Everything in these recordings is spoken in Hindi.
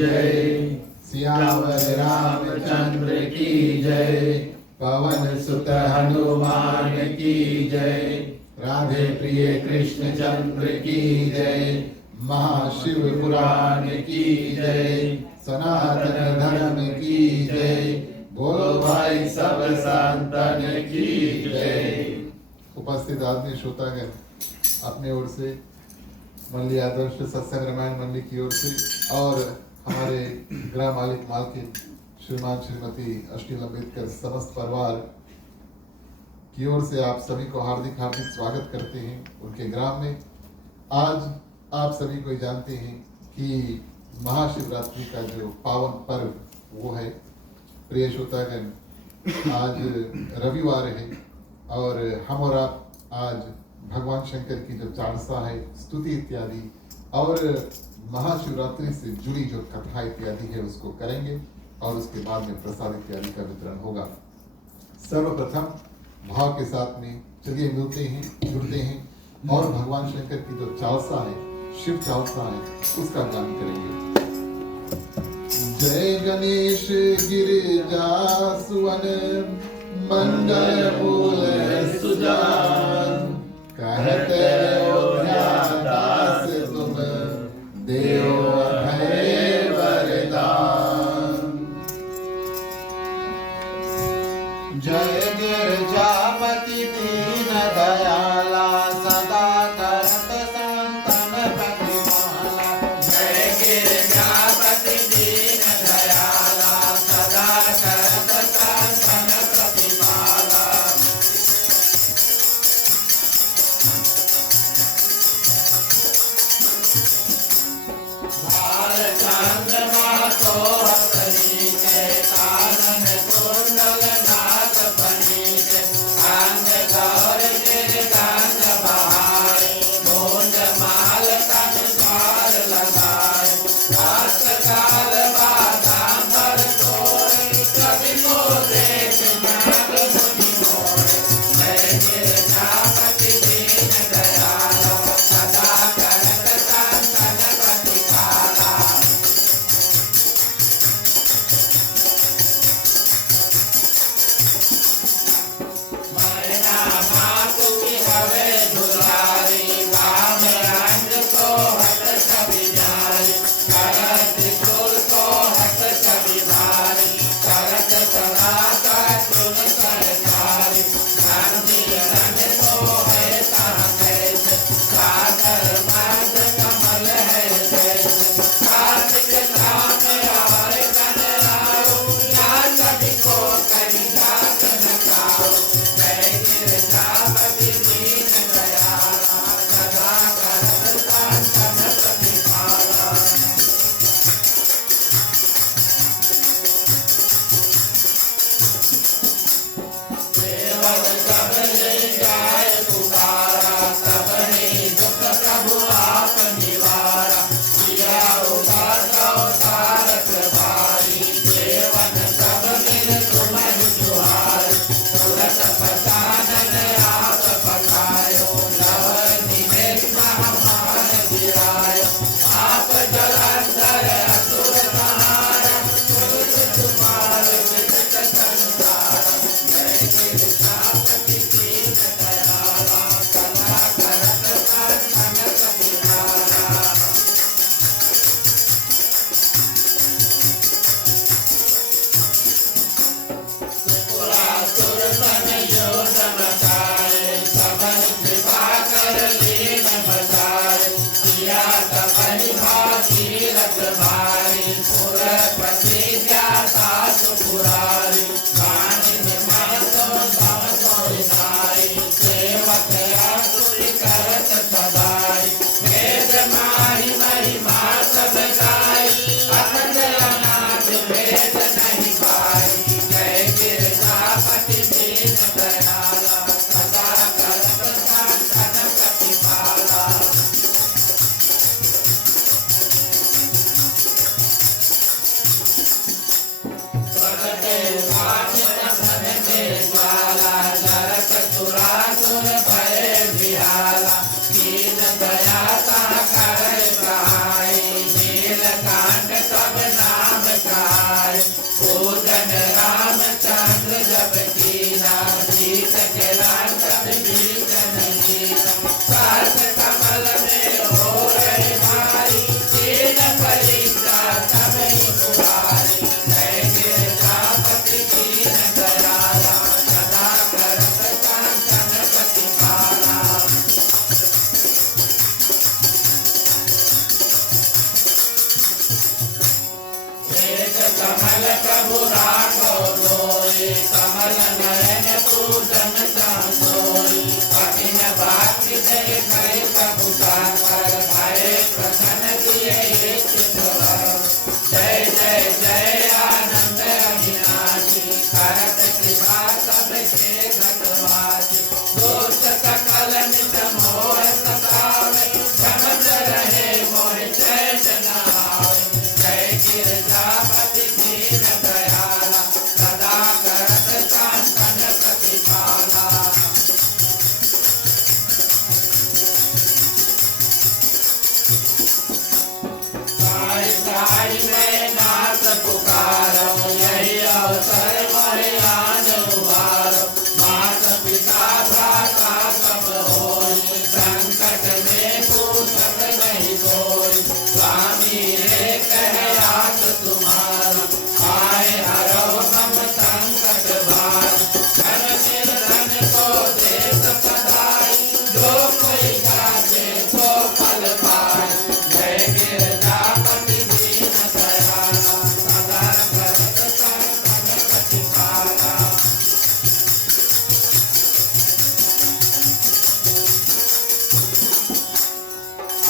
जय, सियावर रामचंद्र की जय, पवन सुत हनुमान की जय, राधे प्रिय कृष्ण चंद्र की जय, महाशिव पुराण की जय, सनातन धर्म की जय, बोलो भाई सब संतन की जय। उपस्थित आदमी श्रोतागण अपने ओर से मल्ली आदर्श सत्संग रामायण मंडली की ओर से और हमारे गृह मालिक मालकिन श्रीमान श्रीमती अष्टील अम्बेडकर समस्त परिवार की ओर से आप सभी को हार्दिक हार्दिक स्वागत करते हैं उनके ग्राम में। आज आप सभी को जानते हैं कि महाशिवरात्रि का जो पावन पर्व वो है। प्रिय श्रोतागण, आज रविवार है और हम और आप आज भगवान शंकर की जो चालीसा है, स्तुति इत्यादि और महाशिवरात्रि से जुड़ी जो कथा इत्यादि है उसको करेंगे और उसके बाद में प्रसाद इत्यादि का वितरण होगा। सर्वप्रथम भाव के साथ में चलिए मिलते हैं, जुड़ते हैं और भगवान शंकर की जो चालीसा है, शिव चालीसा है, उसका गान करेंगे। जय गणेश गिरिजा सुवन मंगल मूल सुजान, कहते दास तुम देव भय वरदान। जय गिरजापति दीन दयाला, सदा करत संतन प्रतिपाला। जय गिरजापति दीन दयाला, सदा करत संतन प्रतिपाला। चंद्रमा तो हसनी के कानन कुंडल नाग बनी के, अंग गौर के गंग बहाए, मूंज माल तन द्वार लगाए। रात काल बादाम्बर तोड़े, कवि को देख नाग मुनि मोड़े। जय गिरजापति दीन दयाला, सदा करत संतन प्रतिपाला। दया ता कर कहाई, नीलकंठ सब प्रभु राखो धोई, कमल नयन पूजन सोई, कठिन भक्ति देखै प्रभु साकर, भय प्रसन्न किए इच्छित वर। जय जय जय आनंद अविनाशी, करत कृपा सबके घटवासी, दोष सकल नित मोह सतावे, भ्रमत रहे मोह चैन न आवे। जय गिरजापति दीन दयाला, सदा करत कांचन प्रतिपाला। साई साई मैं नाथ पुकारो, यही अवसर मोहे आन उबारो। मात पिता भ्राता सब होई, संकट में पूछत नहीं कोई। स्वामी रे कहे आस तुम्हारा, आए हरो हम संकट भार। धन निर्धन को देत सदाई, जो कोई जाचे सो फल पाए। जय गिरजापति दीन दयाला, सदा करत कांचन प्रतिपाला।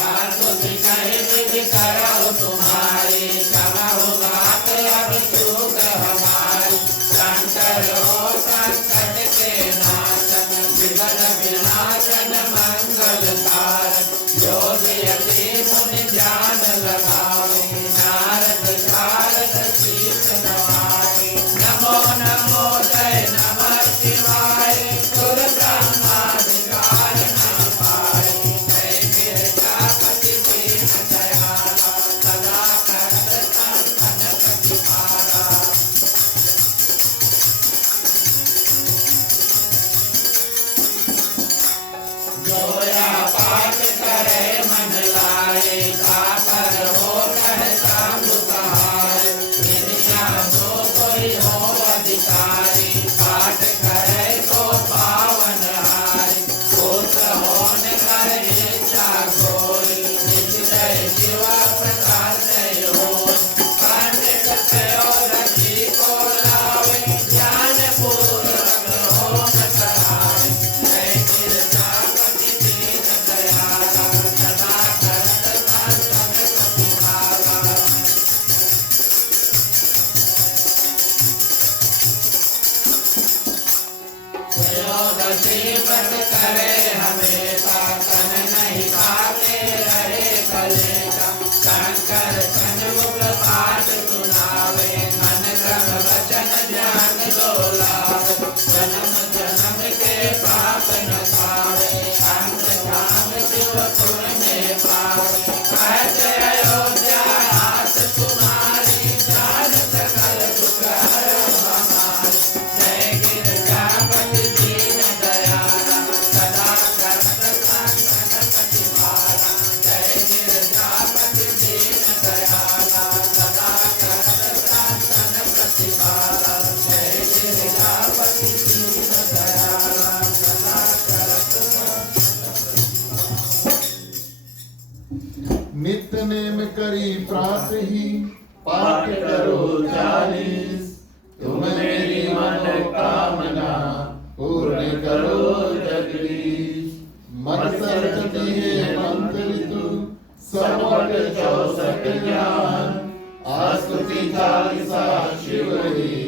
आसुति कहि विधि करहु तुम्हारी, क्षमहु गात अब चूक हमारी। शंकर हो संकट के नाशन, विघ्न विनाशन मंगल कारक। योगी यति मुनि ध्यान लगावे, नारद शारद शीस नवाए। नमो नमो जय नमः शिवाय, गुरु ब्रह्माधिकार न पाए। जय गिरजापति दीन दयाला, सदा करत कांचन प्रतिपाला। जोया पाठ करे मन लाए, कापर हो कह सांधु सहाय। विद्या हो कोई हो अधिकारी, पाठ करे को पावन हारी। पुत होन कर इच्छा कोई, निश्चय शिव प्रसाद हो। पंडित त्रयोदशी को लावे, ध्यान पूर्वक होम करावे। जय गिरजापति दीन दयाला, सदा करत कांचन प्रतिपाला। त्रयोदशी व्रत करे हमेशा, तन नहीं पाते रहे कलेशा। शंकर चंद्र पाठ सुनावे, मन क्रम वचन ध्यान डोलावे। जन्म जन्म के पाप न खावे, अंत धाम शिवपुर में पावे। कहते अयोध्या आस तुम्हारी, जान सकल दुख हरौ हमारी। जय गिरजापति दीन दयाला, सदा करत कांचन प्रतिपाला। जय गिरजापति दीन दयाला, सदा करत कांचन प्रतिपाला। जय गिरजापति दीन दयाला, सदा करत नित्य नेम करी प्रात ही, पाठ करो 40। तुम मेरी मनोकामना पूर्ण करो जगदीश। मन सरस्वती है मंत्र ऋतु, समवट 64 ज्ञान। आस्तुति 40 शिव ही,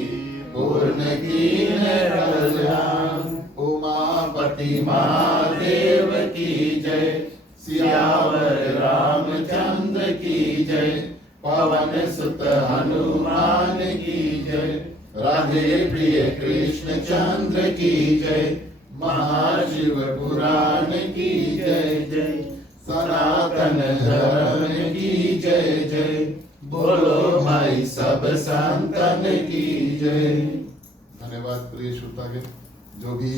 पूर्ण कीन कल्याण। उमापति महादेव की जय, सियावर रामचंद्र की जय। पवन सुत हनुमान की जय, राधे प्रिय कृष्ण चंद्र की जय। महाशिव पुराण की जय जय, सनातन धर्म की जय जय। बोलो भाई सब संतन की जय। धन्यवाद प्रिय श्रोतागण, जो भी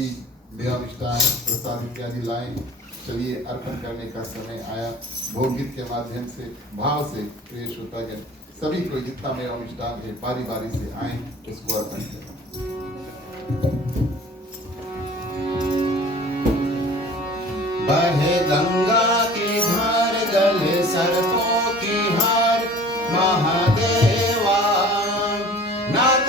मेरा मिष्टान प्रसाद इत्यादि लाए, चलिए अर्पण करने का समय आया। भोग गीत के माध्यम से भाव से प्रिय श्रोतागण सभी को जितना मेरा मिष्टान है बारी बारी से आए उसको अर्पण करें। बहे गंगा की धार, गले सर्पों की हार, महादेवा नाथ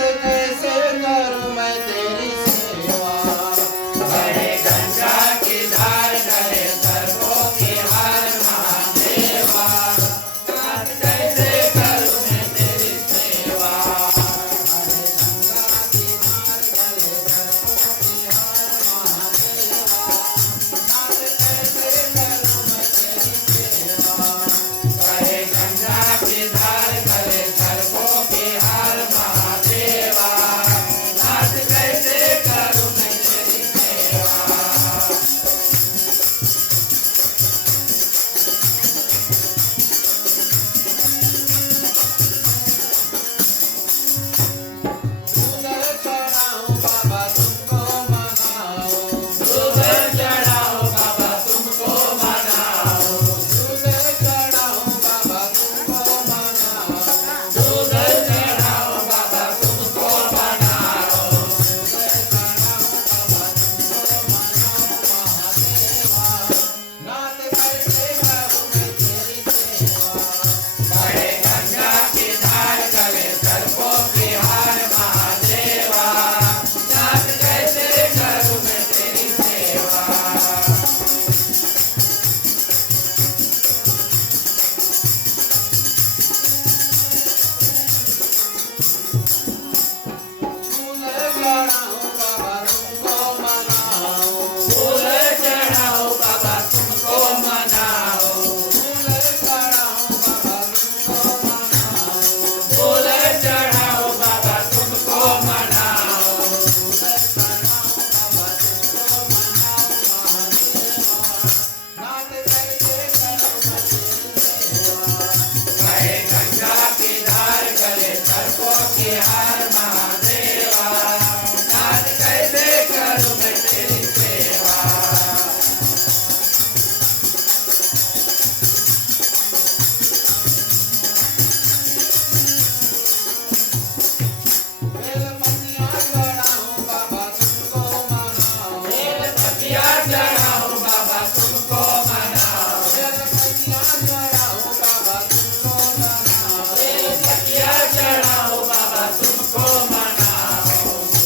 चढ़ाओ बाबा तुमको मनाओ, बतिया चढ़ाओ बाबा तुमको मनाओ,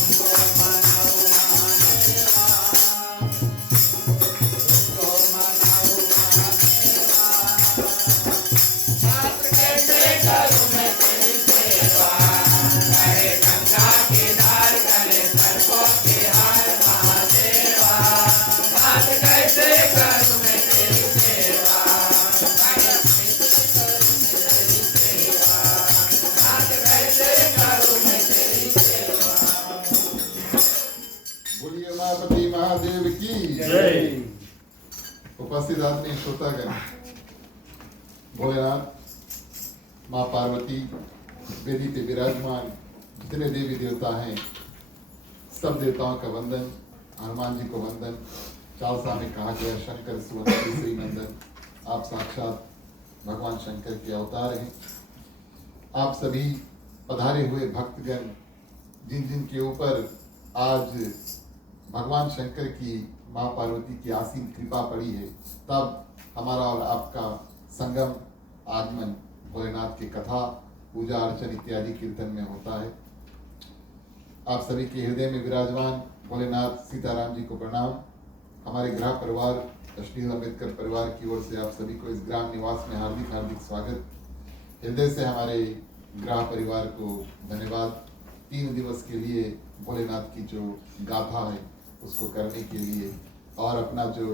तुमको मनाओ महादेवा, तुमको मनाओ महादेवा। बात कैसे करूं मैं तेरी सेवा, करे गंगा के धार करे सर्पों के हार महादेवा। बात कैसे करूं मैं तेरी सेवा, करे तेरी सेवा, बात कैसे करूं मैं तेरी सेवा। बोलिए मापति महादेव की जय। उपस्थित आदमी श्रोतागण, भोलेनाथ, माँ पार्वती, वेदी पे विराजमान जितने देवी देवता हैं, सब देवताओं का वंदन, हनुमान जी को वंदन। चालसा में कहा गया शंकर सुवन श्री नंदन, आप साक्षात भगवान शंकर के अवतार हैं। आप सभी पधारे हुए भक्तगण, जिन जिन के ऊपर आज भगवान शंकर की माँ पार्वती की असीम कृपा पड़ी है, तब हमारा और आपका संगम आगमन भोलेनाथ की कथा, पूजा अर्चन इत्यादि कीर्तन में होता है। आप सभी के हृदय में विराजमान भोलेनाथ सीताराम जी को प्रणाम। हमारे ग्राम परिवार अश्लील अम्बेडकर परिवार की ओर से आप सभी को इस ग्राम निवास में हार्दिक हार्दिक स्वागत। हृदय से हमारे ग्राम परिवार को धन्यवाद। 3 दिवस के लिए भोलेनाथ की जो गाथा है उसको करने के लिए, और अपना जो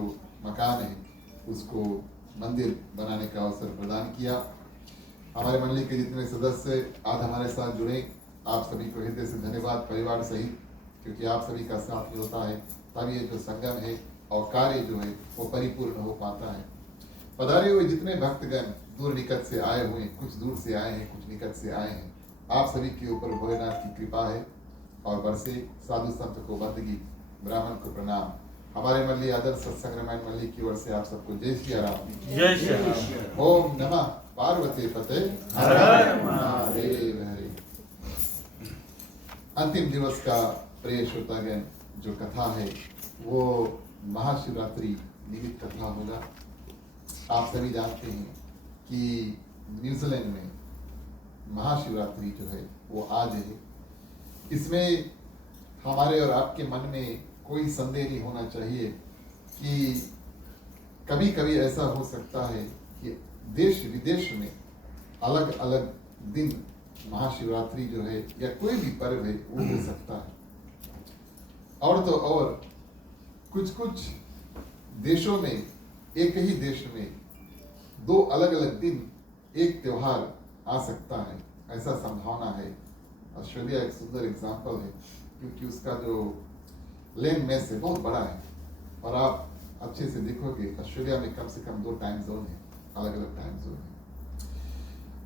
मकान है उसको मंदिर बनाने का अवसर प्रदान किया। हमारे मंडली के जितने सदस्य आज हमारे साथ जुड़े, आप सभी को हृदय से धन्यवाद परिवार सहित, क्योंकि आप सभी का साथ मिलता है तब ये जो संगम है और कार्य जो है वो परिपूर्ण हो पाता है। पधारे हुए जितने भक्तगण दूर निकट से आए हुए, कुछ दूर से आए हैं, कुछ निकट से आए हैं, आप सभी के ऊपर भोलेनाथ की कृपा है। और बरसे साधु संत को बंदगी, ब्राह्मण को प्रणाम। हमारे मंडली आदर्श सत्संग रामायण मंडली की ओर से आप सबको जय श्री राम, जय श्री राम। ओम नमः पार्वती पते हर हर महादेव हरे। अंतिम दिवस का प्रिय श्रोतागण, जो कथा है वो महाशिवरात्रि निमित्त कथा होगा। आप सभी जानते हैं कि न्यूजीलैंड में महाशिवरात्रि जो है वो आज है। इसमें हमारे और आपके मन में कोई संदेह नहीं होना चाहिए कि कभी कभी ऐसा हो सकता है कि देश विदेश में अलग अलग दिन महाशिवरात्रि जो है या कोई भी पर्व है वो हो सकता है। और तो और कुछ कुछ देशों में, एक ही देश में 2 अलग अलग दिन एक त्योहार आ सकता है, ऐसा संभावना है। ऑस्ट्रेलिया एक सुंदर एग्जाम्पल है, क्योंकि उसका जो लैंड मैस है बहुत बड़ा है, और आप अच्छे से देखोगे ऑस्ट्रेलिया में कम से कम 2 टाइम जोन है, अलग अलग टाइम जोन है।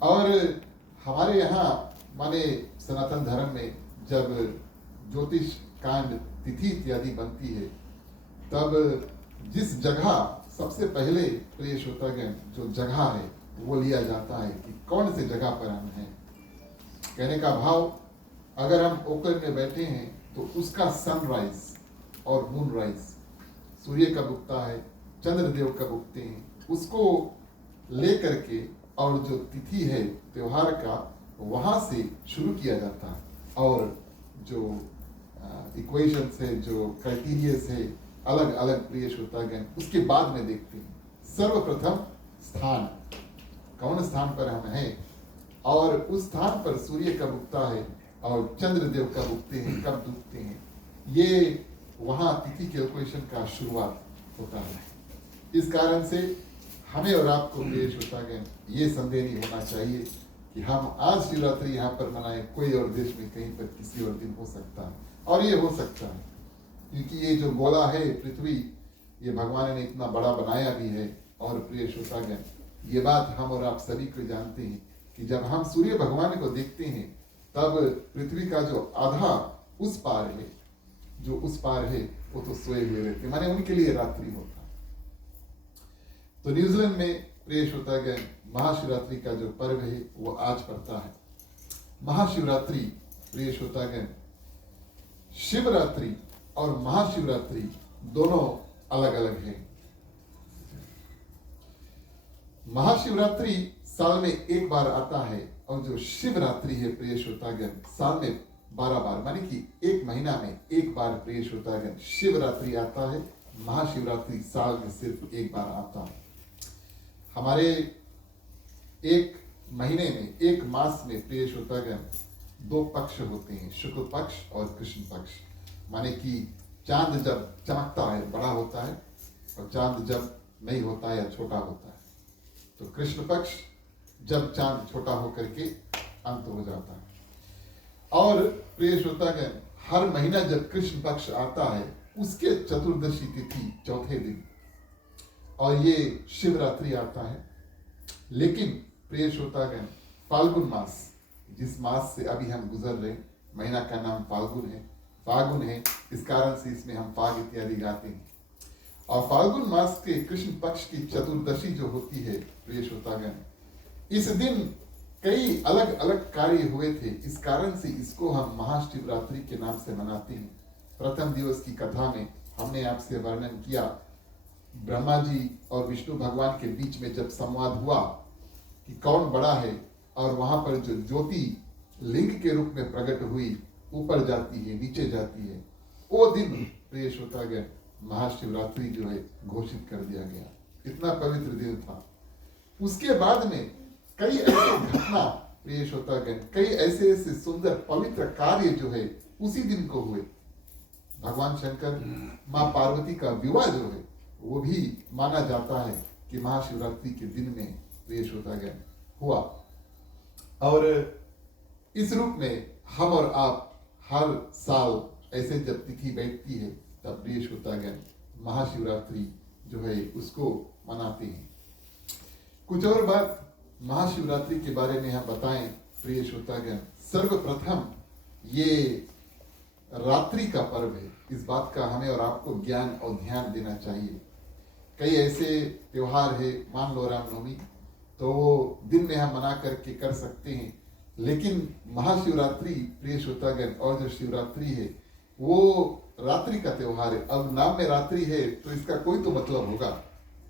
और हमारे यहाँ माने सनातन धर्म में जब ज्योतिष कांड तिथि इत्यादि बनती है, तब जिस जगह सबसे पहले प्रिय श्रोतागण जो जगह है वो लिया जाता है कि कौन से जगह पर हम हैं। कहने का भाव, अगर हम ओकलैंड में बैठे हैं तो उसका सनराइज और मूनराइज, सूर्य कब उगता है, चंद्रदेव कब उगते हैं, उसको लेकर के और जो तिथि है त्योहार का वहाँ से शुरू किया जाता है। और जो इक्वेशंस है, जो क्राइटेरियस है, अलग अलग प्रिय श्रोतागण उसके बाद में देखते हैं। सर्वप्रथम स्थान, कौन स्थान पर हम हैं और उस स्थान पर सूर्य कब उगता है और चंद्रदेव कब उगते हैं, कब डूबते हैं, ये वहाँ तिथि कैलकुलेशन का शुरुआत होता है। इस कारण से हमें और आपको प्रिय श्रोतागण ये संदेह नहीं होना चाहिए कि हम आज शिवरात्रि यहाँ पर मनाएं, कोई और देश में कहीं पर किसी और दिन हो सकता है। और ये हो सकता है क्योंकि ये जो गोला है पृथ्वी, ये भगवान ने इतना बड़ा बनाया भी है। और प्रिय श्रोतागण, ये बात हम और आप सभी को जानते हैं कि जब हम सूर्य भगवान को देखते हैं तब पृथ्वी का जो आधा उस पार है, जो उस पार है वो तो सोए हुए रहते हैं, माने उनके लिए रात्रि होता है। तो न्यूजीलैंड में प्रिय श्रोतागण महाशिवरात्रि का जो पर्व है वो आज पड़ता है। महाशिवरात्रि प्रिय श्रोतागण, शिवरात्रि और महाशिवरात्रि दोनों अलग अलग है। महाशिवरात्रि साल में एक बार आता है और जो शिवरात्रि है प्रिय श्रोतागण साल में 12 बार, माने कि एक महीना में एक बार प्रिय श्रोतागण शिवरात्रि आता है। महाशिवरात्रि साल में सिर्फ एक बार आता है। हमारे एक महीने में, एक मास में प्रिय श्रोतागण 2 पक्ष होते हैं, शुक्ल पक्ष और कृष्ण पक्ष। माने कि चांद जब चमकता है बड़ा होता है और चांद जब नहीं होता है या छोटा होता है। तो कृष्ण पक्ष जब चांद छोटा होकर के अंत हो जाता है। और प्रिय श्रोतागण हर महीना जब कृष्ण पक्ष आता है उसके चतुर्दशी तिथि चौथे दिन और ये शिवरात्रि आता है। लेकिन प्रिय श्रोतागण फाल्गुन मास, जिस मास से अभी हम गुजर रहे, महीना का नाम फाल्गुन है, इस कारण से इसमें हम फाग इत्यादि गाते हैं। और फाल्गुन मास के कृष्ण पक्ष की चतुर्दशी जो होती है प्रिय श्रोतागण, इस दिन कई अलग अलग कार्य हुए थे, इस कारण से इसको हम महाशिवरात्रि के नाम से मनाते हैं। प्रथम दिवस की कथा में हमने आपसे वर्णन किया, ब्रह्मा जी और विष्णु भगवान के बीच में जब संवाद हुआ कि कौन बड़ा है, और वहां पर जो ज्योति लिंग के रूप में प्रकट हुई, ऊपर जाती है नीचे जाती है, वो दिन प्रिय श्रोतागण महाशिवरात्रि जो है घोषित कर दिया गया। इतना पवित्र दिन था। उसके बाद में कई ऐसे घटना प्रिय श्रोतागण, कई ऐसे ऐसे सुंदर पवित्र कार्य जो है उसी दिन को हुए। भगवान शंकर माँ पार्वती का विवाह जो है वो भी माना जाता है कि महाशिवरात्रि के दिन में प्रिय श्रोतागण हुआ। और इस रूप में हम और आप हर साल ऐसे जब तिथि बैठती है तब प्रिय श्रोतागण महाशिवरात्रि जो है उसको मनाते हैं। कुछ और बात महाशिवरात्रि के बारे में हम बताएं प्रिय श्रोतागण। सर्वप्रथम ये रात्रि का पर्व है, इस बात का हमें और आपको ज्ञान और ध्यान देना चाहिए। कई ऐसे त्योहार है, मान लो रामनवमी, तो वो दिन में हम मना करके कर सकते हैं, लेकिन महाशिवरात्रि प्रिय श्रोतागण और जो शिवरात्रि है वो रात्रि का त्योहार है। अब नाम में रात्रि है तो इसका कोई तो मतलब होगा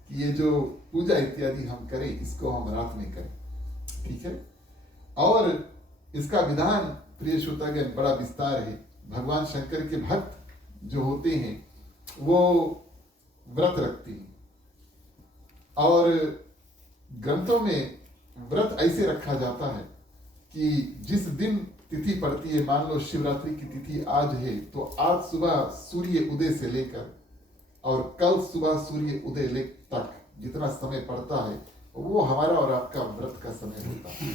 कि ये जो पूजा इत्यादि हम करें इसको हम रात में करें, ठीक है। और इसका विधान प्रिय श्रोतागण बड़ा विस्तार है। भगवान शंकर के भक्त जो होते हैं वो व्रत रखते हैं, और ग्रंथों में व्रत ऐसे रखा जाता है कि जिस दिन तिथि पड़ती है, मान लो शिवरात्रि की तिथि आज है, तो आज सुबह सूर्य उदय से लेकर और कल सुबह सूर्य उदय तक जितना समय पड़ता है वो हमारा और आपका व्रत का समय होता है।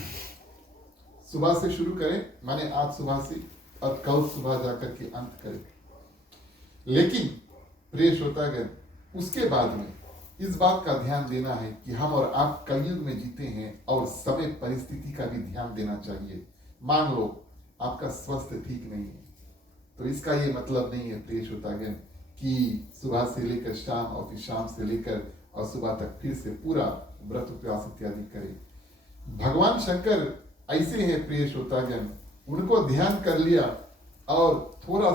सुबह से शुरू करें, माने आज सुबह से, और कल सुबह जाकर के अंत करें। लेकिन प्रिय श्रोतागण उसके बाद में इस बात का ध्यान देना है कि हम और आप कलयुग में जीते हैं और समय परिस्थिति का भी ध्यान देना चाहिए। मान लो आपका स्वास्थ्य ठीक नहीं है, तो इसका ये मतलब नहीं है प्रिय श्रोतागण कि सुबह से लेकर शाम और फिर शाम से लेकर और सुबह तक फिर से पूरा व्रत उपवास इत्यादि करें। भगवान शंकर ऐसे हैं प्रिय श्रोतागण, उनको ध्यान कर लिया और थोड़ा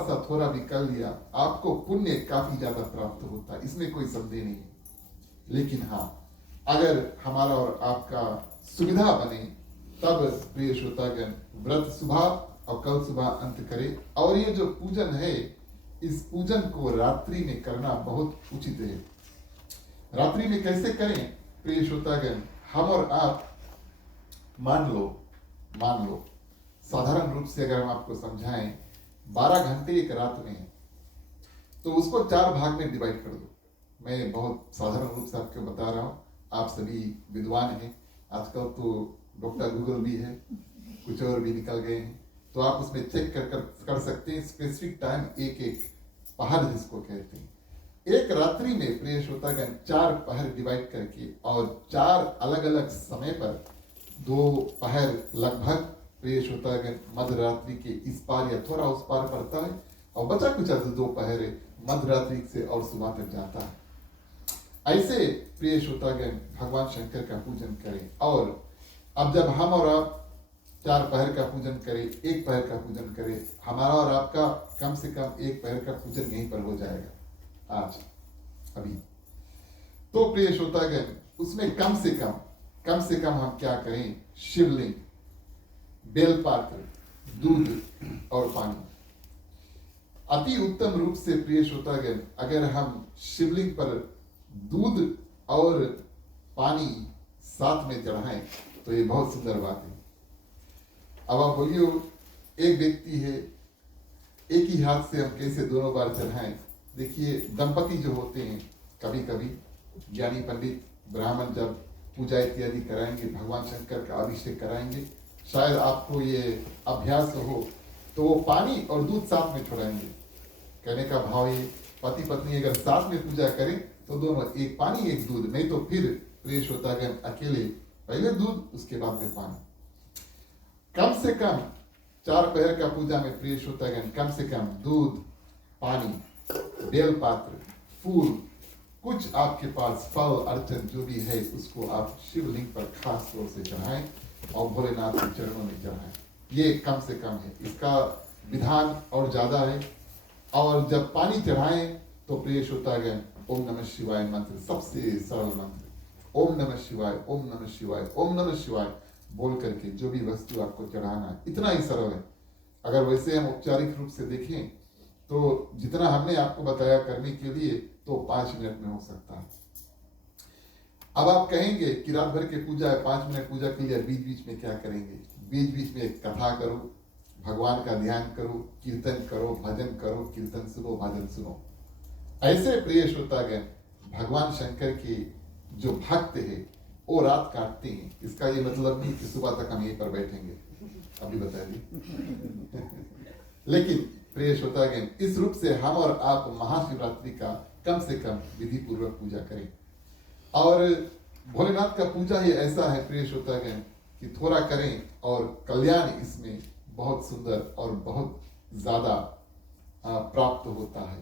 भी कर लिया, आपको पुण्य काफी ज्यादा प्राप्त होता है, इसमें कोई संदेह नहीं है। लेकिन हाँ, अगर हमारा और आपका सुविधा बने तब प्रिय श्रोतागण व्रत सुबह और कल सुबह अंत करें। और ये जो पूजन है, इस पूजन को रात्रि में करना बहुत उचित है। रात्रि में कैसे करें प्रिय श्रोतागण? हम और आप मान लो साधारण रूप से अगर हम आपको समझाएं, 12 घंटे एक रात में है, तो उसको 4 भाग में डिवाइड कर दो। मैं बहुत साधारण रूप से आपको बता रहा हूँ, आप सभी विद्वान हैं, आजकल तो डॉक्टर गूगल भी है, कुछ और भी निकल गए हैं, तो आप उसमें चेक कर सकते हैं। स्पेसिफिक टाइम एक पहर जिसको कहते हैं, एक रात्रि में प्रिय श्रोतागण 4 पहर डिवाइड करके और 4 अलग अलग समय पर 2 पहर लगभग प्रिय श्रोतागण मध्य रात्रि के इस पार या थोड़ा उस पार पड़ता है, और बचा कुछ 2 पहर मध्य रात्रि से और सुबह तक जाता है। ऐसे प्रिय श्रोतागण भगवान शंकर का पूजन करें। और अब जब हम और आप 4 पहर का पूजन करें, 1 पहर का पूजन करें, हमारा और आपका कम से कम 1 पहर का पूजन यहीं पर हो जाएगा आज अभी। तो प्रिय श्रोतागण उसमें कम से कम कम से कम हम क्या करें, शिवलिंग, बेलपात्र, दूध और पानी। अति उत्तम रूप से प्रिय श्रोतागण, अगर हम शिवलिंग पर दूध और पानी साथ में चढ़ाएं तो ये बहुत सुंदर बात है। अब आप बोलिए, एक व्यक्ति है, एक ही हाथ से हम कैसे दोनों बार चढ़ाएं? देखिए, दंपति जो होते हैं, कभी कभी ज्ञानी पंडित ब्राह्मण जब पूजा इत्यादि कराएंगे, भगवान शंकर का अभिषेक कराएंगे, शायद आपको ये अभ्यास हो, तो वो पानी और दूध साथ में छोड़ाएंगे। कहने का भाव ये, पति पत्नी अगर साथ में पूजा करें तो दोनों, एक पानी एक दूध, नहीं तो फिर प्रिय श्रोतागण अकेले पहले दूध उसके बाद में पानी। कम से कम 4 पहर का पूजा में प्रिय श्रोतागण कम से कम दूध, पानी, बेलपात्र, फूल, कुछ आपके पास फल अर्चन जो भी है उसको आप शिवलिंग पर खास तौर से चढ़ाएं और भोलेनाथ के चरणों में चढ़ाएं। ये कम से कम है, इसका विधान और ज्यादा है। और जब पानी चढ़ाएं तो प्रिय श्रोतागण ओम नमः शिवाय मंत्र, सबसे सरल मंत्र, ओम नमः शिवाय, ओम नमः शिवाय, ओम नमः शिवाय बोल करके जो भी वस्तु आपको चढ़ाना है, इतना ही सरल है। अगर वैसे हम औपचारिक रूप से देखें तो जितना हमने आपको बताया करने के लिए तो 5 मिनट में हो सकता है। अब आप कहेंगे कि रात भर के पूजा है, 5 मिनट पूजा के लिए बीच बीच में क्या करेंगे? बीच बीच में कथा करो, भगवान का ध्यान करो, कीर्तन करो, भजन करो, कीर्तन सुनो, भजन सुनो। ऐसे प्रिय श्रोतागण भगवान शंकर के जो भक्त है वो रात काटते हैं। इसका ये मतलब नहीं कि सुबह तक हम यहीं पर बैठेंगे, अभी बता दी। लेकिन प्रिय श्रोतागण, इस रूप से हम और आप महाशिवरात्रि का कम से कम विधि पूर्वक पूजा करें। और भोलेनाथ का पूजा ही ऐसा है प्रिय श्रोतागण कि थोड़ा करें और कल्याण इसमें बहुत सुंदर और बहुत ज्यादा प्राप्त होता है।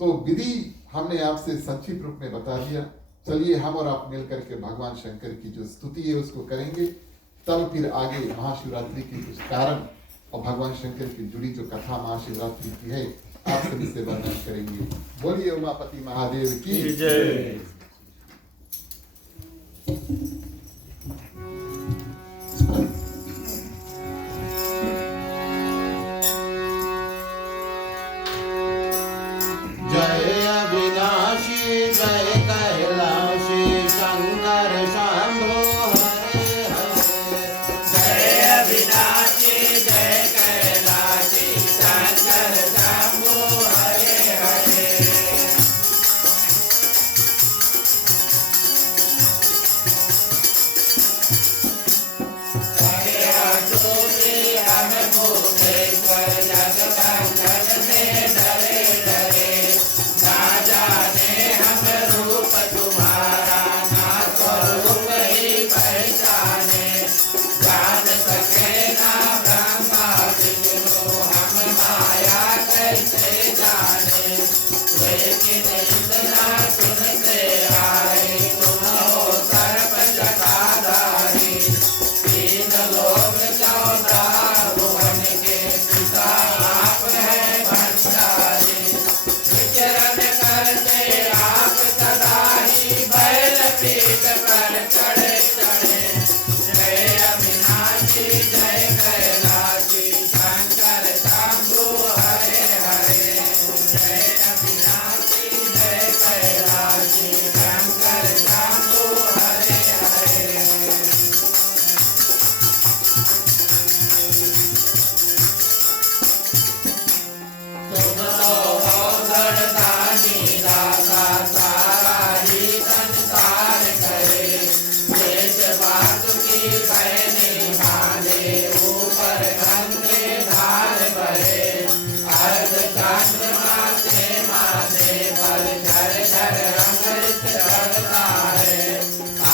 तो विधि हमने आपसे संक्षिप्त रूप में बता दिया। चलिए हम और आप मिलकर के भगवान शंकर की जो स्तुति है उसको करेंगे, तब फिर आगे महाशिवरात्रि के कुछ कारण और भगवान शंकर की जुड़ी जो कथा महाशिवरात्रि की है आप सभी से वर्णन करेंगे। बोलिए उमापति महादेव की जय। जय अविनाशी जय कैलाशी शंकर शंभो हरे हरे। जय अविनाशी जय कैलाशी शंकर शंभो हरे हरे। हरे आसुरी हम भूमेश्वर जगदंगन से डरे डरे। ना जाने हम रूप तुम्हारा ना स्वरूप ही पहचाने। जान सके ना ब्रह्मा विष्णु हम माया कैसे जाने। लेकिन इतना सुनते आए तुम हो सर्प जटाधारी। 3 लोक 14 भुवन के पिता आप हैं भंडारी। विचरण करते आप सदा ही बैल पीठ पर चढ़े चढ़े। जय अविनाशी जय कैलाशी शंकर शंभु हरे हरे। जय अविनाशी जय कैलाशी शंकर शंभु हरे हरे। तुम तो हो धनदानी दाता सारा ही संसार करे। देश बासुकी बहने बांधे ऊपर गंगे धार बहे। अर्ध चंद्रमा से माथे पर झर झर अमृत चढ़ता है।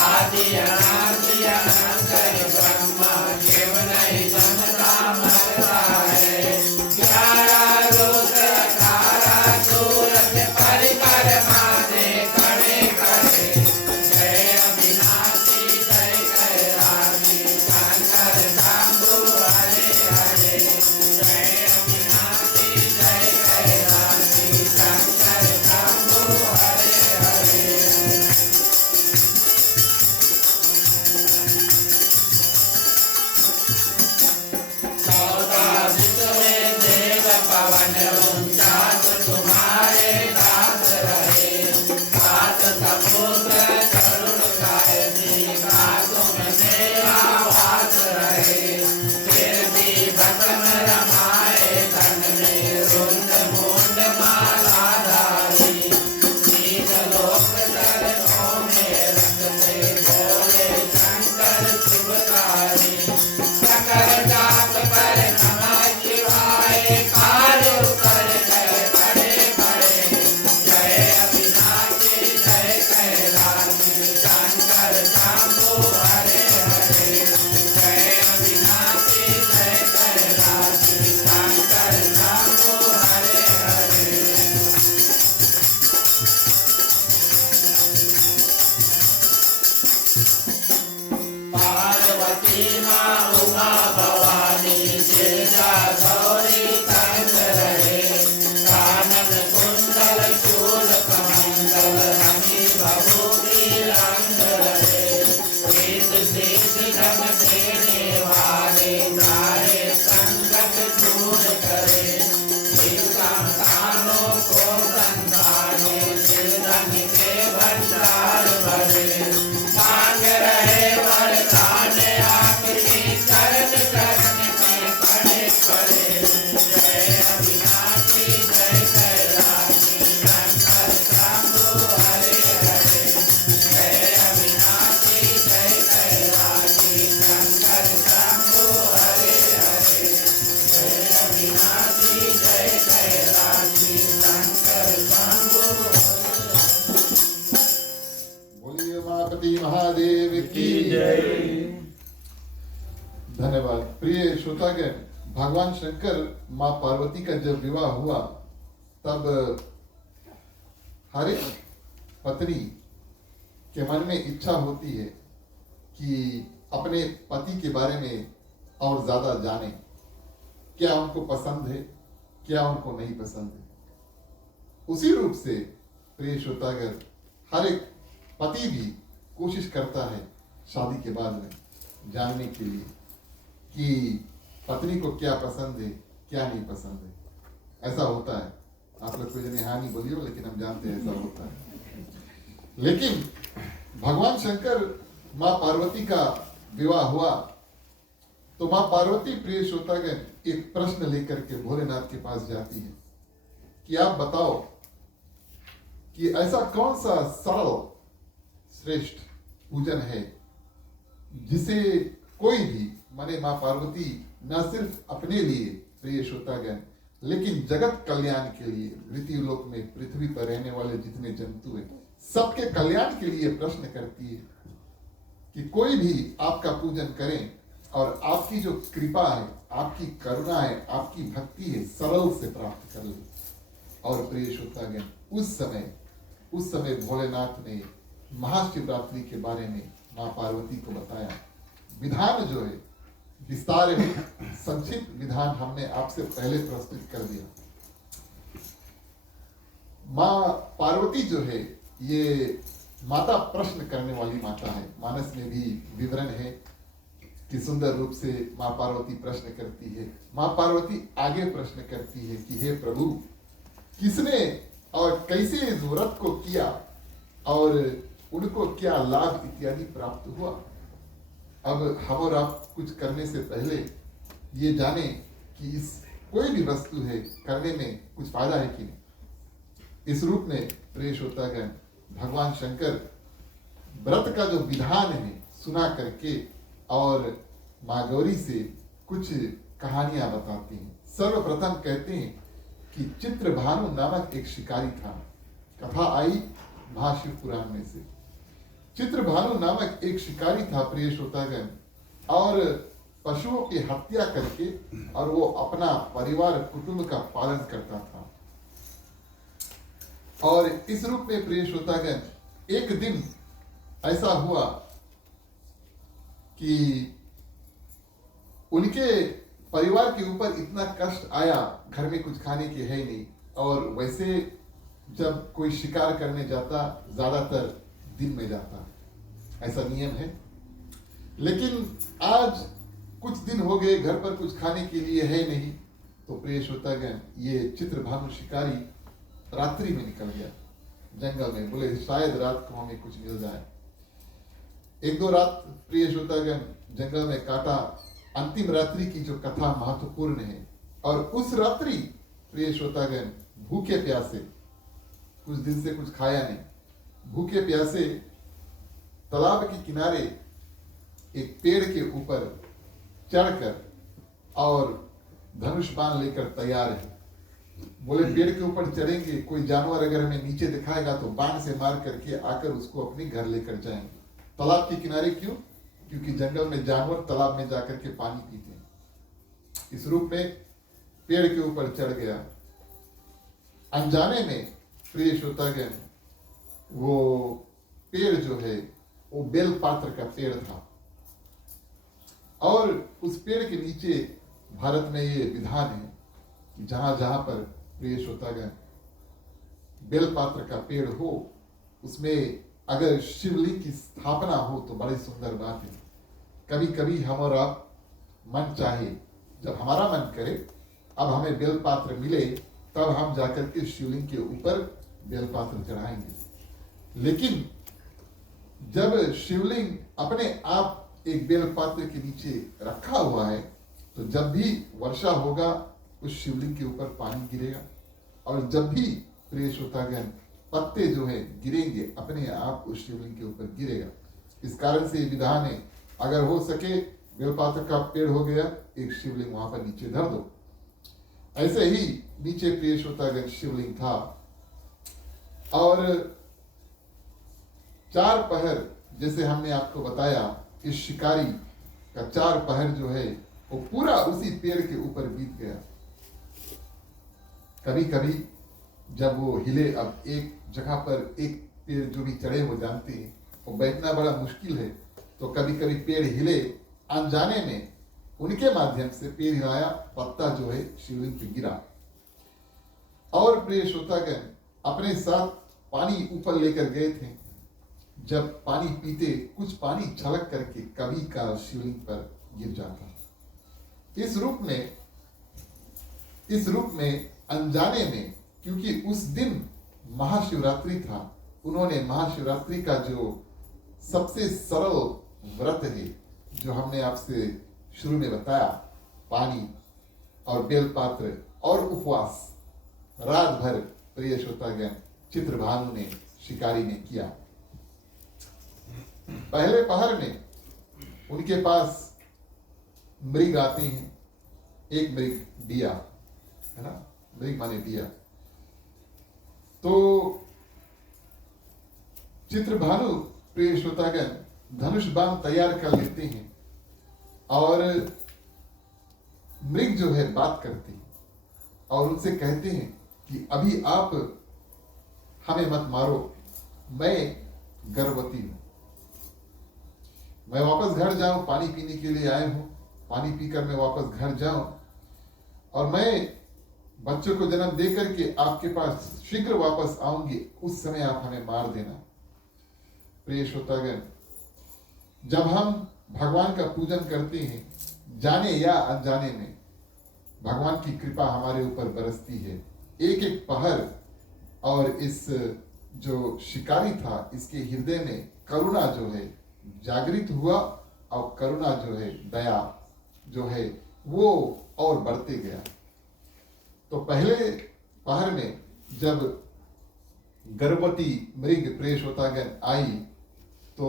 आदि अनादि अनंतर ब्रह्मा शिव नहीं जमता मरता है। 11 रुद्र 18 सूरज परिकर माथे खड़े खड़े। जय अविनाशी जय कैलाशी शंकर शंभु हरे हरे। जय अविनाशी जय कैलाशी शंकर शंभु हरे हरे। पार्वती माँ उमा भवानी गिरजा गौरी संग रहे कानन कुंडल चूल कमंडल रमी भभूति रंग रहे वेद सिद्ध धन देने वाले सारे संकट दूर करे संतानों को संताने धन के भंडार भरे मांग रहे वरदान आपके चरण चरण में पड़े पड़े जय अविनाशी जय कैलाशी शंकर शंभु हरे हरे जय अविनाशी जय कैलाशी शंकर शंभु हरे हरे जय अविनाशी जय कैलाशी शंकर शंभु बोलिए उमापति महादेव की जय। धन्यवाद। प्रिय श्रोतागण, भगवान शंकर माँ पार्वती का जब विवाह हुआ तब हर एक पत्नी के मन में इच्छा होती है कि अपने पति के बारे में और ज्यादा जाने, क्या उनको पसंद है, क्या उनको नहीं पसंद है। उसी रूप से प्रिय श्रोतागण, हर एक पति भी कोशिश करता है शादी के बाद में जानने के लिए कि पत्नी को क्या पसंद है, क्या नहीं पसंद है। ऐसा होता है। आप लोग कोई जने हाँ नहीं बोलियो, लेकिन हम जानते हैं ऐसा होता है। लेकिन भगवान शंकर माँ पार्वती का विवाह हुआ तो माँ पार्वती प्रिय श्रोतागण एक प्रश्न लेकर के भोलेनाथ के पास जाती है कि आप बताओ कि ऐसा कौन सा सरल श्रेष्ठ पूजन है जिसे कोई भी, माने माँ पार्वती न सिर्फ अपने लिए प्रिय श्रोतागण लेकिन जगत कल्याण के लिए, मृत्यु लोक में पृथ्वी पर रहने वाले जितने जंतु हैं सबके कल्याण के लिए प्रश्न करती है कि कोई भी आपका पूजन करें और आपकी जो कृपा है, आपकी करुणा है, आपकी भक्ति है, सरल से प्राप्त कर ले। और प्रिय श्रोतागण, उस समय भोलेनाथ ने महाशिवरात्रि के बारे में माँ पार्वती को बताया। विधान जो है विस्तार में संक्षिप्त विधान हमने आपसे पहले प्रस्तुत कर दिया। माँ पार्वती जो है ये माता प्रश्न करने वाली माता है। मानस में भी विवरण है कि सुंदर रूप से माँ पार्वती प्रश्न करती है। माँ पार्वती आगे प्रश्न करती है कि हे प्रभु, किसने और कैसे इस व्रत को किया और उनको क्या लाभ इत्यादि प्राप्त हुआ। अब हम और आप कुछ करने से पहले ये जाने कि इस कोई भी वस्तु है करने में कुछ फायदा है कि नहीं। इस रूप में प्रिय श्रोतागण, भगवान शंकर व्रत का जो विधान है सुना करके और माँ गौरी से कुछ कहानियां बताते हैं। सर्वप्रथम कहते हैं कि चित्रभानु नामक एक शिकारी था। कथा आई महाशिव पुराण में से। चित्रभानु नामक एक शिकारी था प्रिय श्रोतागण, और पशुओं की हत्या करके और वो अपना परिवार कुटुंब का पालन करता था। और इस रूप में प्रिय श्रोतागण, एक दिन ऐसा हुआ कि उनके परिवार के ऊपर इतना कष्ट आया, घर में कुछ खाने के है नहीं, और वैसे जब कोई शिकार करने जाता ज्यादातर दिन में जाता, ऐसा नियम है। लेकिन आज कुछ दिन हो गए, घर पर कुछ खाने के लिए है नहीं, तो प्रिय श्रोतागण, ये चित्रभानु शिकारी रात्रि में निकल गया जंगल में। बोले शायद रात को हमें कुछ मिल जाए। एक दो रात प्रिय श्रोतागण जंगल में काटा। अंतिम रात्रि की जो कथा महत्वपूर्ण है, और उस रात्रि प्रिय श्रोतागण भूखे प्यासे, कुछ दिन से कुछ खाया नहीं, भूखे प्यासे तालाब के किनारे एक पेड़ के ऊपर चढ़कर और धनुष बाण लेकर तैयार है। बोले पेड़ के ऊपर चढ़ेंगे, कोई जानवर अगर हमें नीचे दिखाएगा तो बाण से मार करके आकर उसको अपने घर लेकर जाएंगे। तालाब के किनारे क्यों? क्योंकि जंगल में जानवर तालाब में जाकर के पानी पीते हैं। इस रूप में पेड़ के ऊपर चढ़ गया। अनजाने में प्रिय श्रोतागण, वो पेड़ जो है वो बेल पात्र का पेड़ था। और उस पेड़ के नीचे भारत में ये विधान है कि जहां जहां पर प्रिय श्रोतागण बेलपात्र का पेड़ हो, उसमें अगर शिवलिंग की स्थापना हो तो बड़ी सुंदर बात है। कभी कभी हम और आप मन चाहे, जब हमारा मन करे अब हमें बेलपात्र मिले, तब हम जाकर के शिवलिंग के ऊपर बेलपात्र चढ़ाएंगे। लेकिन जब शिवलिंग अपने आप एक बेलपात्र के नीचे रखा हुआ है, तो जब भी वर्षा होगा उस शिवलिंग के ऊपर पानी गिरेगा, और जब भी प्रिय श्रोतागण पत्ते जो है गिरेंगे, अपने आप उस शिवलिंग के ऊपर गिरेगा। इस कारण से विधान है, अगर हो सके बेलपात्र का पेड़ हो गया, एक शिवलिंग वहां पर नीचे धर दो। ऐसे ही नीचे प्रिय श्रोतागण शिवलिंग था, और 4 पहर, जैसे हमने आपको बताया, इस शिकारी का 4 पहर जो है वो पूरा उसी पेड़ के ऊपर बीत गया। कभी कभी जब वो हिले, अब एक जगह पर एक पेड़ जो भी चढ़े वो जानते हैं वो बैठना बड़ा मुश्किल है, तो कभी कभी पेड़ हिले, अनजाने में उनके माध्यम से पेड़ हिलाया, पत्ता जो है शिवलिंग पे गिरा। और प्रिय श्रोतागण अपने साथ पानी ऊपर लेकर गए थे। जब पानी पीते, कुछ पानी छलक करके कभी का शिवलिंग पर गिर जाता। इस रूप में अनजाने में, क्योंकि उस दिन महाशिवरात्रि था, उन्होंने महाशिवरात्रि का जो सबसे सरल व्रत है, जो हमने आपसे शुरू में बताया, पानी और बेलपात्र और उपवास, रात भर प्रिय श्रोतागण चित्रभानु ने, शिकारी ने किया। पहले पहर में उनके पास मृग आते हैं, एक मृग दिया है ना, मृग माने दिया। तो चित्रभानु प्रिय श्रोतागण धनुष बाण तैयार कर लेते हैं, और मृग जो है बात करते हैं और उनसे कहते हैं कि अभी आप हमें मत मारो, मैं गर्भवती हूं, मैं वापस घर जाऊं, पानी पीने के लिए आए हूं, पानी पीकर मैं वापस घर जाऊं, और मैं बच्चों को जन्म दे करके आपके पास शीघ्र वापस आऊंगी, उस समय आप हमें मार देना। प्रिय श्रोतागण, जब हम भगवान का पूजन करते हैं, जाने या अनजाने में भगवान की कृपा हमारे ऊपर बरसती है। एक एक पहर, और इस जो शिकारी था, इसके हृदय में करुणा जो है जागृत हुआ, और करुणा जो है, दया जो है, वो और बढ़ते गया। तो पहले पहर में जब गर्भवती मृग प्रिय श्रोतागण आई, तो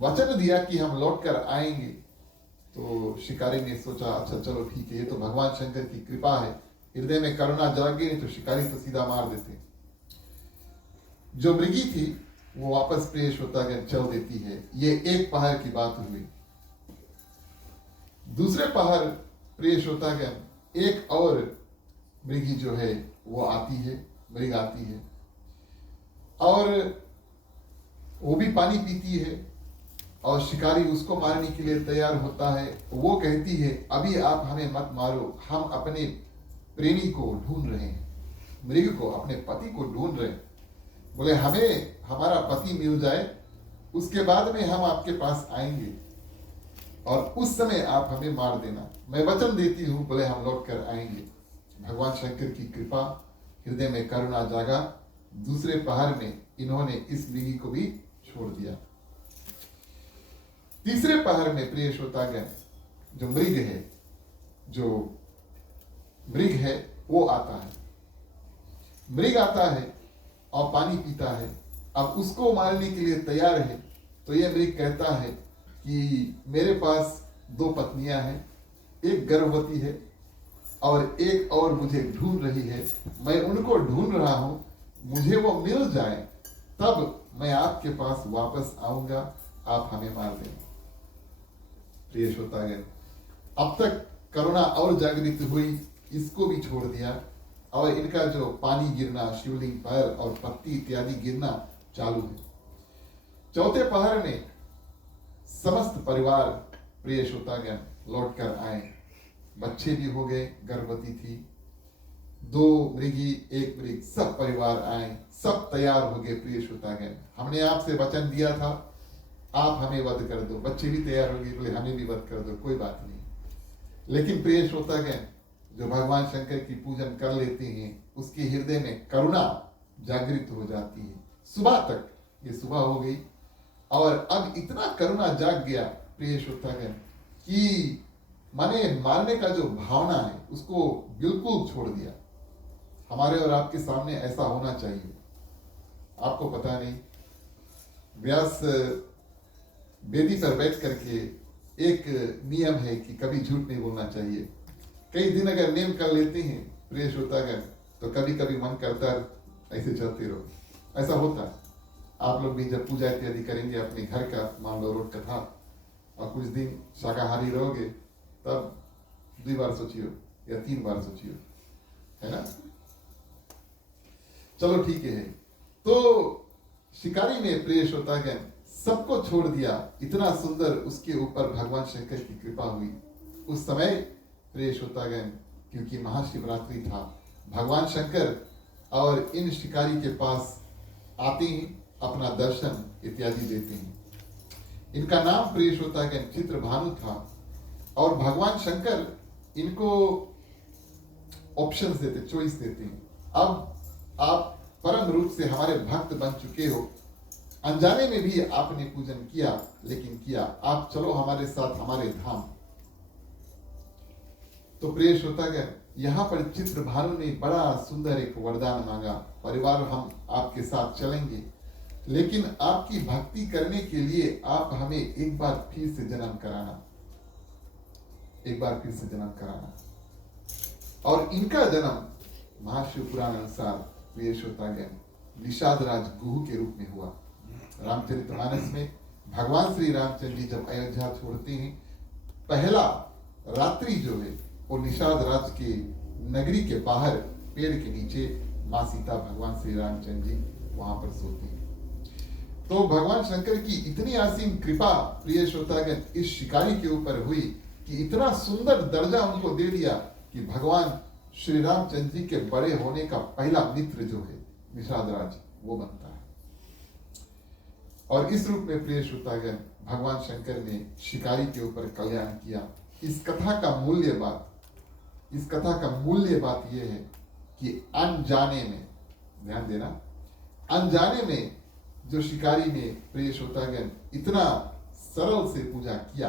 वचन दिया कि हम लौट कर आएंगे। तो शिकारी ने सोचा, अच्छा चलो ठीक है, ये तो भगवान शंकर की कृपा है, हृदय में करुणा जागे, नहीं तो शिकारी तो सीधा मार देते। जो मृगी थी वो वापस प्रिय श्रोतागण चल देती है। ये एक पहर की बात हुई। दूसरे पहर प्रिय श्रोतागण एक और मृगी जो है वो आती है, मृग आती है, और वो भी पानी पीती है, और शिकारी उसको मारने के लिए तैयार होता है। वो कहती है, अभी आप हमें मत मारो, हम अपने प्रेमी को ढूंढ रहे हैं, मृग को, अपने पति को ढूंढ रहे हैं। बोले हमें हमारा पति मिल जाए, उसके बाद में हम आपके पास आएंगे, और उस समय आप हमें मार देना, मैं वचन देती हूं। बोले हम लौट कर आएंगे। भगवान शंकर की कृपा, हृदय में करुणा जागा। दूसरे पहर में इन्होंने इस मृगी को भी छोड़ दिया। तीसरे पहर में प्रिय श्रोतागण जो मृग है, जो मृग है वो आता है। मृग आता है और पानी पीता है, अब उसको मारने के लिए तैयार है। तो यह मृग कहता है कि मेरे पास 2 पत्नियां हैं, एक गर्भवती है और एक और मुझे ढूंढ रही है, मैं उनको ढूंढ रहा हूं, मुझे वो मिल जाए तब मैं आपके पास वापस आऊंगा, आप हमें मार देना। प्रिय श्रोतागण, अब तक करुणा और जागृत हुई, इसको भी छोड़ दिया, और इनका जो पानी गिरना, शिवलिंग पर और पत्ती इत्यादि गिरना चालू है। चौथे पहर में समस्त परिवार प्रिय श्रोतागण लौट कर आए, बच्चे भी हो गए, गर्भवती थी, 2 मृगी 1 मृग, सब परिवार आए, सब तैयार हो गए। प्रिय श्रोतागण, हमने आपसे वचन दिया था आप हमें वध कर दो, बच्चे भी तैयार हो गए, बोले हमें भी वध कर दो, कोई बात नहीं। लेकिन प्रिय श्रोतागण, जो भगवान शंकर की पूजन कर लेते हैं उसके हृदय में करुणा जागृत हो जाती है। सुबह तक, ये सुबह हो गई और अब इतना करुणा जाग गया प्रिय श्रोतागण कि माने मारने का जो भावना है उसको बिल्कुल छोड़ दिया। हमारे और आपके सामने ऐसा होना चाहिए। आपको पता नहीं, व्यास वेदी पर बैठ करके एक नियम है कि कभी झूठ नहीं बोलना चाहिए। कई दिन अगर नेम कर लेते हैं प्रिय श्रोतागण, तो कभी कभी मन करता है ऐसे चलते रहो। ऐसा होता है। आप लोग भी जब पूजा इत्यादि करेंगे अपने घर का, मान लो रोट कथा, और कुछ दिन शाकाहारी रहोगे, तब 2 बार सोचियो या 3 बार सोचियो, है ना। चलो ठीक है। तो शिकारी ने प्रिय श्रोतागण सबको छोड़ दिया। इतना सुंदर उसके ऊपर भगवान शंकर की कृपा हुई। उस समय प्रिय श्रोतागण, क्योंकि महाशिवरात्रि था, भगवान शंकर और इन शिकारी के पास आते हैं, अपना दर्शन इत्यादि देते हैं। इनका नाम प्रिय श्रोतागण चित्रभानु था और भगवान शंकर इनको ऑप्शंस देते, चॉइस देते हैं। अब आप परम रूप से हमारे भक्त बन चुके हो, अनजाने में भी आपने पूजन किया, लेकिन किया, आप चलो हमारे साथ हमारे धाम। तो प्रिय श्रोतागण, यहाँ पर चित्रभानु ने बड़ा सुंदर एक वरदान मांगा, परिवार हम आपके साथ चलेंगे, लेकिन आपकी भक्ति करने के लिए आप हमें एक बार फिर से जन्म कराना, एक बार फिर से जन्म कराना। और इनका जन्म महाशिव पुराण अनुसार प्रिय श्रोतागण निषाद राज गुहू के रूप में हुआ। रामचरितमानस में भगवान श्री रामचंद्र जी जब अयोध्या छोड़ते हैं, पहला रात्रि जो है वो निषाद राज के नगरी के बाहर पेड़ के नीचे माँ सीता, भगवान श्री रामचंद्र जी वहां पर सोते हैं। तो भगवान शंकर की इतनी असीम कृपा प्रिय श्रोतागण इस शिकारी के ऊपर हुई कि इतना सुंदर दर्जा उनको दे दिया कि भगवान श्री रामचंद्र जी के बड़े होने का पहला मित्र जो है निषाद राज, वो बनता है। और इस रूप में प्रिय श्रोतागण भगवान शंकर ने शिकारी के ऊपर कल्याण किया। इस कथा का मूल्य बात यह है कि अनजाने में, ध्यान देना, अनजाने में जो शिकारी ने प्रिय श्रोतागण इतना सरल से पूजा किया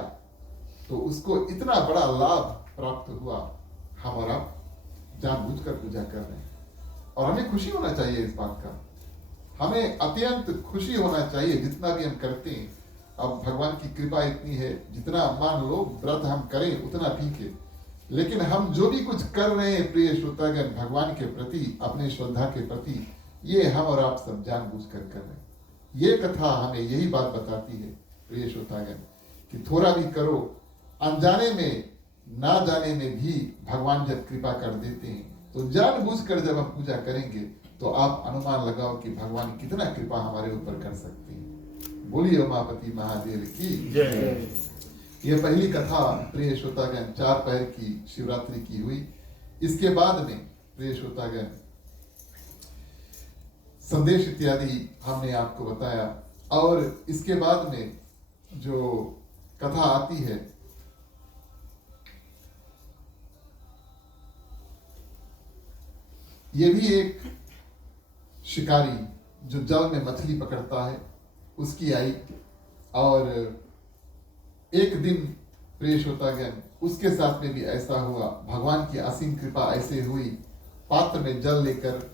तो उसको इतना बड़ा लाभ प्राप्त हुआ। हम और आप जानबूझकर पूजा कर रहे हैं और हमें खुशी होना चाहिए इस बात का। हमें अत्यंत खुशी होना चाहिए जितना भी हम करते हैं। अब भगवान की कृपा इतनी है, जितना मान लो व्रत हम करें उतना ठीक है, लेकिन हम जो भी कुछ कर रहे हैं प्रिय श्रोतागण भगवान के प्रति, अपने श्रद्धा के प्रति, ये हम और आप सब जानबूझकर कर रहे हैं। ये कथा हमें यही बात बताती है प्रिय श्रोतागण कि थोड़ा भी करो, अनजाने में ना जाने में भी भगवान जब कृपा कर देते हैं, तो जानबूझकर जब हम पूजा करेंगे तो आप अनुमान लगाओ कि भगवान कितना कृपा हमारे ऊपर कर सकते हैं। बोलिए उमापति महादेव की जय। ये पहली कथा प्रिय श्रोतागण 4 पहर की शिवरात्रि की हुई। इसके बाद में प्रिय श्रोतागण संदेश इत्यादि हमने आपको बताया, और इसके बाद में जो कथा आती है ये भी एक शिकारी जो जल में मछली पकड़ता है उसकी आई। और एक दिन प्रिय श्रोतागण उसके साथ में भी ऐसा हुआ, भगवान की असीम कृपा ऐसे हुई, पात्र में जल लेकर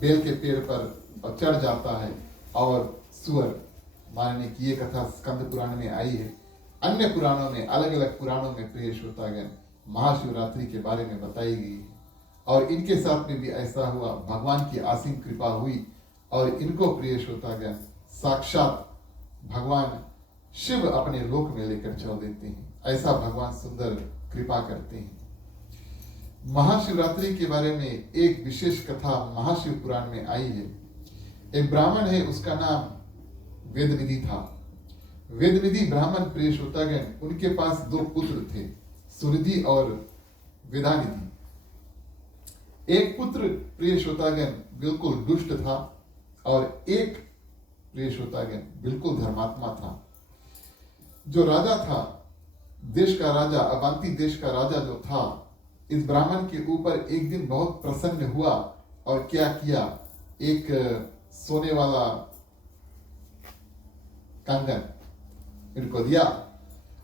बेल के पेड़ पर चढ़ जाता है और सुअर मारने की ये कथा स्कंद पुराण में आई है। अन्य पुराणों में, अलग अलग पुराणों में प्रिय श्रोतागण महाशिवरात्रि के बारे में बताई गई है। और इनके साथ में भी ऐसा हुआ, भगवान की असीम कृपा हुई और इनको प्रिय श्रोतागण साक्षात भगवान शिव अपने लोक में लेकर चल देते हैं। ऐसा भगवान सुंदर कृपा करते हैं। महाशिवरात्रि के बारे में एक विशेष कथा महाशिव पुराण में आई है। एक ब्राह्मण है, उसका नाम वेदनिधि था। वेदनिधि ब्राह्मण प्रिय श्रोतागण, उनके पास दो पुत्र थे, सुनिधि और वेदानिधि। एक पुत्र प्रिय श्रोतागण बिल्कुल दुष्ट था और एक प्रिय श्रोतागण बिल्कुल धर्मात्मा था। जो राजा था, देश का राजा, अवंती देश का राजा जो था, इस ब्राह्मण के ऊपर एक दिन बहुत प्रसन्न हुआ और क्या किया, एक सोने वाला कंगन इनको दिया।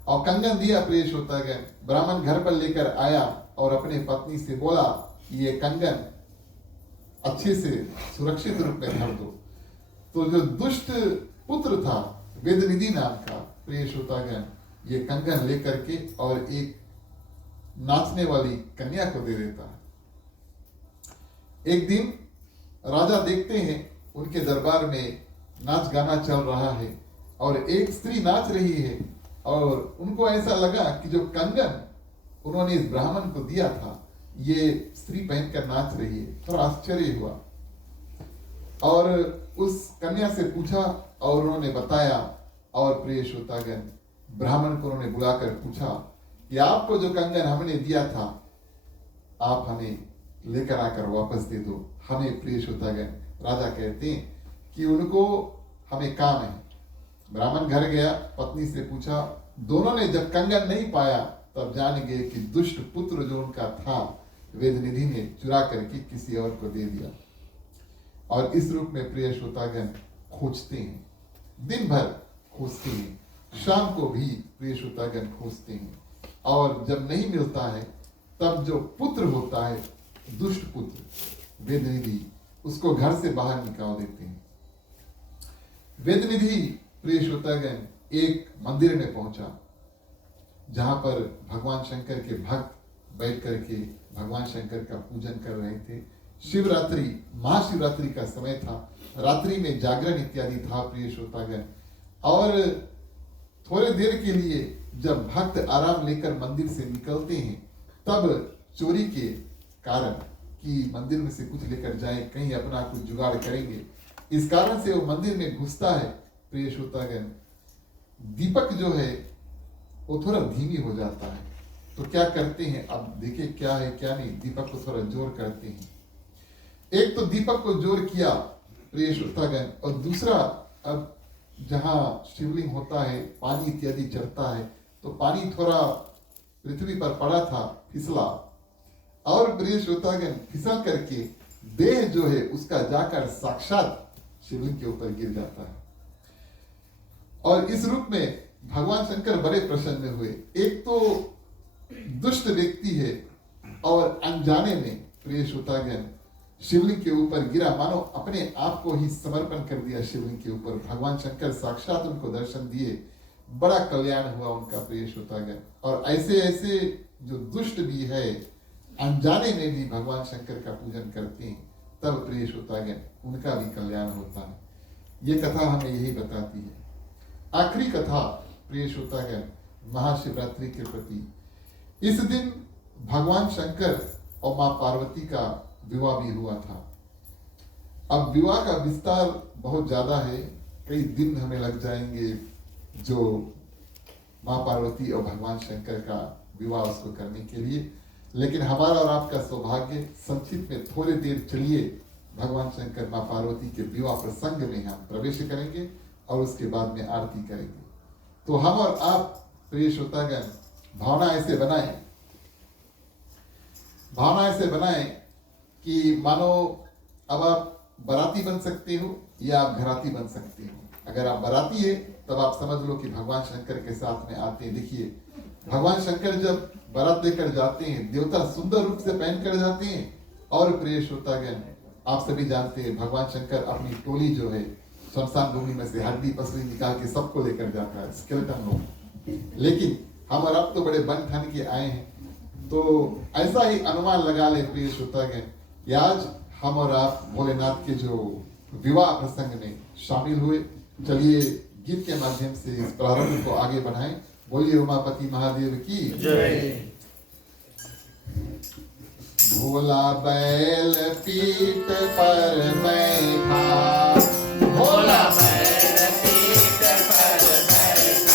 और कंगन दिया प्रिय श्रोतागण, ब्राह्मण घर पर लेकर आया और अपने पत्नी से बोला कि ये कंगन अच्छे से सुरक्षित रूप में धर दो। तो जो दुष्ट पुत्र था वेदनिधि नाम का, प्रिय श्रोतागण ये कंगन लेकर के और एक नाचने वाली कन्या को दे देता है। एक दिन राजा देखते हैं उनके दरबार में नाच गाना चल रहा है और एक स्त्री नाच रही है और उनको ऐसा लगा कि जो कंगन उन्होंने इस ब्राह्मण को दिया था ये स्त्री पहनकर नाच रही है। थोड़ा आश्चर्य हुआ और उस कन्या से पूछा और उन्होंने बताया। और प्रिय श्रोतागण ब्राह्मण को उन्होंने बुलाकर पूछा कि आपको जो कंगन हमने दिया था आप हमें लेकर आकर वापस दे दो हमें। प्रिय श्रोतागण राजा कहते हैं कि उनको हमें काम है। ब्राह्मण घर गया, पत्नी से पूछा, दोनों ने जब कंगन नहीं पाया तब जान गए कि दुष्ट पुत्र जो उनका था वेदनिधि ने चुरा करके किसी और को दे दिया। और इस रूप में प्रिय श्रोतागण खोजते हैं, दिन भर खोजते हैं, शाम को भी प्रिय श्रोतागण खोजते हैं और जब नहीं मिलता है तब जो पुत्र होता है दुष्ट पुत्र वेदनिधि उसको घर से बाहर निकाल देते हैं। वेदनिधि प्रिय श्रोतागण एक मंदिर में पहुंचा जहां पर भगवान शंकर के भक्त बैठ करके भगवान शंकर का पूजन कर रहे थे। शिवरात्रि, महाशिवरात्रि का समय था, रात्रि में जागरण इत्यादि था प्रिय श्रोतागण। और थोड़े देर के लिए जब भक्त आराम लेकर मंदिर से निकलते हैं तब चोरी के कारण कि मंदिर में से कुछ लेकर जाएं, कहीं अपना कुछ जुगाड़ करेंगे, इस कारण से वो मंदिर में घुसता है। प्रिय श्रोतागण दीपक जो है वो थोड़ा धीमी हो जाता है, तो क्या करते हैं, अब देखिए क्या है क्या नहीं, दीपक को थोड़ा जोर करते हैं। एक तो दीपक को जोर किया प्रिय श्रोतागण, और दूसरा अब जहां शिवलिंग होता है पानी इत्यादि चढ़ता है तो पानी थोड़ा पृथ्वी पर पड़ा था, फिसला और प्रिय श्रोतागण फिसल करके देह जो है उसका जाकर साक्षात शिवलिंग के ऊपर गिर जाता है। और इस रूप में भगवान शंकर बड़े प्रसन्न हुए। एक तो दुष्ट व्यक्ति है और अनजाने में प्रिय श्रोतागण शिवलिंग के ऊपर गिरा, मानो अपने आप को ही समर्पण कर दिया शिवलिंग के ऊपर। भगवान शंकर साक्षात उनको दर्शन दिए, बड़ा कल्याण हुआ उनका प्रिय श्रोतागण। और ऐसे ऐसे जो दुष्ट भी है अनजाने में भी भगवान शंकर का पूजन करते हैं, तब प्रिय श्रोतागण उनका भी कल्याण होता है। ये कथा हमें यही बताती है। आखिरी कथा प्रिय श्रोतागण महाशिवरात्रि के प्रति। इस दिन भगवान शंकर और मां पार्वती का विवाह भी हुआ था। अब विवाह का विस्तार बहुत ज्यादा है, कई दिन हमें लग जाएंगे जो मां पार्वती और भगवान शंकर का विवाह उसको करने के लिए, लेकिन हमारा और आपका सौभाग्य संक्षिप्त में थोड़ी देर चलिए भगवान शंकर मां पार्वती के विवाह प्रसंग में हम प्रवेश करेंगे और उसके बाद में आरती करेंगे। तो हम और आप प्रिय श्रोतागण भावना ऐसे बनाएं कि मानो अब आप बाराती बन सकते हो या आप घराती बन सकते हो। अगर आप बाराती है तब आप समझ लो कि भगवान शंकर के साथ में आते हैं। देखिए भगवान शंकर जब बारात लेकर जाते हैं, देवता सुंदर रूप से पहन कर जाते हैं। और प्रिय श्रोतागण आप सभी जानते हैं भगवान शंकर अपनी टोली जो है शमशान भूमि में से हड्डी पसली निकाल के सबको लेकर जाता है, स्केलेटन लोग। लेकिन हम और आप तो बड़े बन ठन के आए हैं, तो ऐसा ही अनुमान लगा ले प्रिय श्रोतागण कि आज हम और आप भोलेनाथ के जो विवाह प्रसंग में शामिल हुए। चलिए गीत के माध्यम से इस प्रारंभ को आगे बढ़ाएं। बोलिए उमापति महादेव की जय। भोला बैल पीठ पर बैठा, भोला बैल पीठ पर बैठा,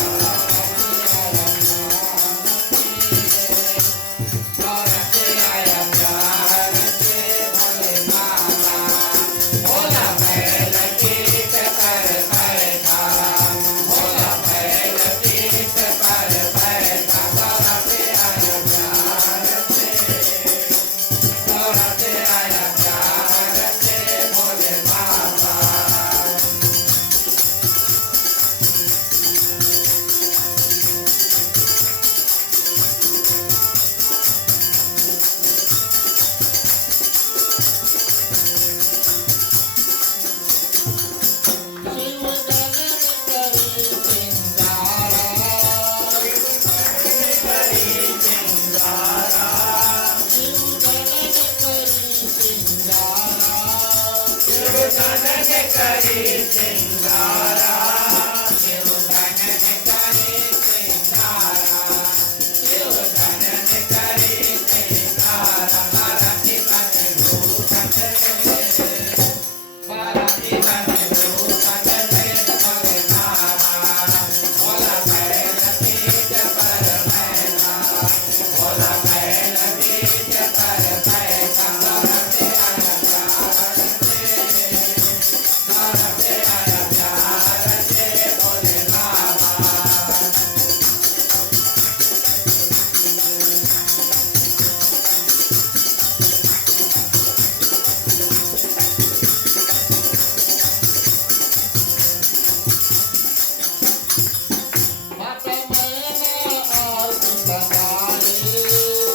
सिंगारा शिव धनन करी सिंगारा शिव धनन करी सिंगारा शिव धनन करी सिंगारा बाराती बन भूषण बाराती बन भूषण भोले नारा भोला बैल बीज पर मैना भोला बैल बीज पर बैठा करते आया प्यार से आया प्यार से भोले बाबा